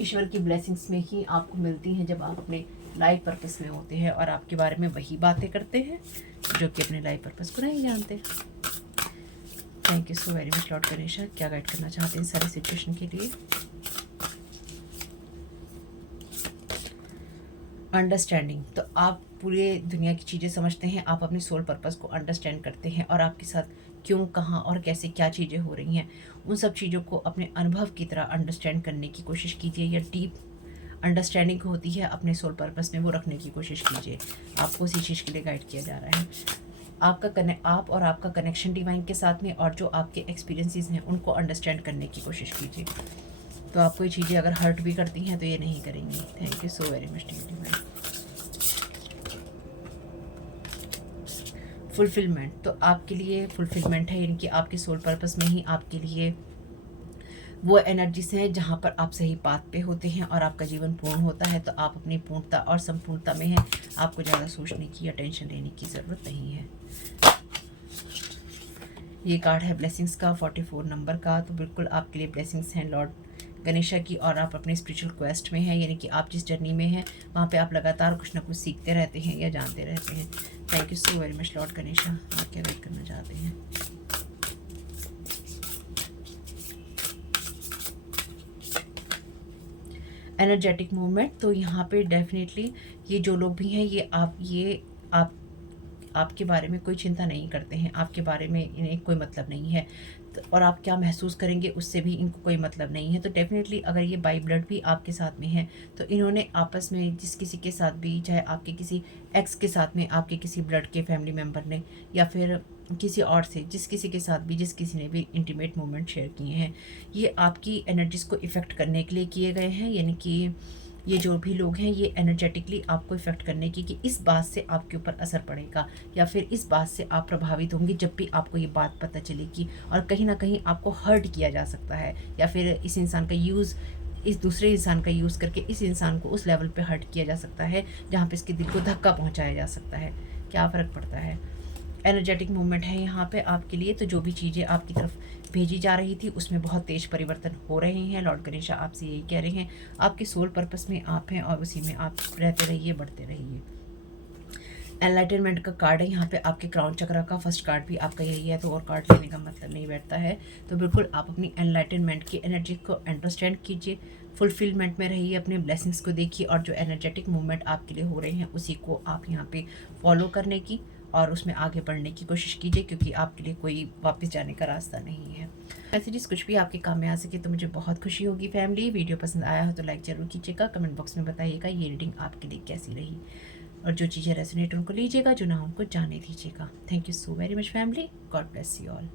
ईश्वर की ब्लेसिंग्स में ही आपको मिलती हैं जब आप अपने लाइफ पर्पस में होते हैं और आपके बारे में वही बातें करते हैं जो कि अपने लाइफ पर्पस को नहीं जानते। Thank you so very much Lord Ganesha. क्या गाइड करना चाहते हैं सारी सिचुएशन के लिए? अंडरस्टैंडिंग, तो आप पूरे दुनिया की चीज़ें समझते हैं, आप अपनी सोल पर्पस को अंडरस्टैंड करते हैं और आपके साथ क्यों, कहाँ और कैसे क्या चीज़ें हो रही हैं, उन सब चीज़ों को अपने अनुभव की तरह अंडरस्टैंड करने की कोशिश कीजिए, या डीप अंडरस्टैंडिंग होती है अपने सोल पर्पस में वो रखने की कोशिश कीजिए। आपको उसी चीज़ के लिए गाइड किया जा रहा है। आप और आपका कनेक्शन डिवाइन के साथ में, और जो आपके एक्सपीरियंसेस हैं उनको अंडरस्टैंड करने की कोशिश कीजिए। तो आपको ये चीज़ें अगर हर्ट भी करती हैं तो ये नहीं करेंगी। Thank you so very much divine. Fulfilment, तो आपके लिए फुलफिलमेंट है, यानी कि आपके सोल पर्पस में ही आपके लिए वो एनर्जीज हैं जहाँ पर आप सही पाथ पे होते हैं और आपका जीवन पूर्ण होता है। तो आप अपनी पूर्णता और संपूर्णता में हैं, आपको ज़्यादा सोचने की या टेंशन लेने की ज़रूरत नहीं है। ये कार्ड है ब्लेसिंग्स का 44 नंबर का, तो बिल्कुल आपके लिए ब्लेसिंग्स हैं लॉर्ड गणेशा की, और आप अपने स्पिरिचुअल क्वेस्ट में हैं, यानी कि आप जिस जर्नी में हैं वहाँ पे आप लगातार कुछ ना कुछ सीखते रहते हैं या जानते रहते हैं। Thank you so very much Lord Ganesha. आप क्या गाइड करना चाहते हैं? एनर्जेटिक मूवमेंट, तो यहाँ पे डेफिनेटली ये जो लोग भी हैं ये आपके बारे में कोई चिंता नहीं करते हैं, आपके बारे में इन्हें कोई मतलब नहीं है, और आप क्या महसूस करेंगे उससे भी इनको कोई मतलब नहीं है। तो डेफिनेटली अगर ये बाई ब्लड भी आपके साथ में है तो इन्होंने आपस में जिस किसी के साथ भी, चाहे आपके किसी एक्स के साथ में, आपके किसी ब्लड के फैमिली मेम्बर ने, या फिर किसी और से, जिस किसी के साथ भी, जिस किसी ने भी इंटीमेट मोमेंट शेयर किए हैं, ये आपकी एनर्जीज़ को इफ़ेक्ट करने के लिए किए गए हैं, यानी कि ये जो भी लोग हैं ये एनर्जेटिकली आपको इफ़ेक्ट करने की कि इस बात से आपके ऊपर असर पड़ेगा या फिर इस बात से आप प्रभावित होंगे जब भी आपको ये बात पता चलेगी, और कहीं ना कहीं आपको हर्ट किया जा सकता है या फिर इस इंसान का यूज़, इस दूसरे इंसान का यूज़ करके इस इंसान को उस लेवल पे हर्ट किया जा सकता है जहाँ पे इसके दिल को धक्का पहुँचाया जा सकता है। क्या फ़र्क पड़ता है, एनर्जेटिक मूवमेंट है यहाँ पे आपके लिए। तो जो भी चीज़ें आपकी तरफ भेजी जा रही थी उसमें बहुत तेज़ परिवर्तन हो रहे हैं। लॉर्ड गणेशा आपसे यही कह रहे हैं, आपके सोल पर्पस में आप हैं और उसी में आप रहते रहिए, बढ़ते रहिए। एनलाइटनमेंट का कार्ड है यहाँ पे, आपके क्राउन चक्र का फर्स्ट कार्ड भी आपका यही है, तो और कार्ड लेने का मतलब नहीं बैठता है। तो बिल्कुल आप अपनी एनलाइटनमेंट की एनर्जी को अंडरस्टैंड कीजिए, फुलफिलमेंट में रहिए, अपने ब्लेसिंग्स को देखिए और जो एनर्जेटिक मूवमेंट आपके लिए हो रहे हैं उसी को आप यहाँ पे फॉलो करने की और उसमें आगे बढ़ने की कोशिश कीजिए, क्योंकि आपके लिए कोई वापस जाने का रास्ता नहीं है। मैसेजेस कुछ भी आपके काम में आ सके तो मुझे बहुत खुशी होगी। फैमिली, वीडियो पसंद आया हो तो लाइक ज़रूर कीजिएगा, कमेंट बॉक्स में बताइएगा ये रीडिंग आपके लिए कैसी रही, और जो चीज़ें रेजोनेट उनको लीजिएगा, जो ना उनको जाने दीजिएगा। Thank you so very much family, God bless you all.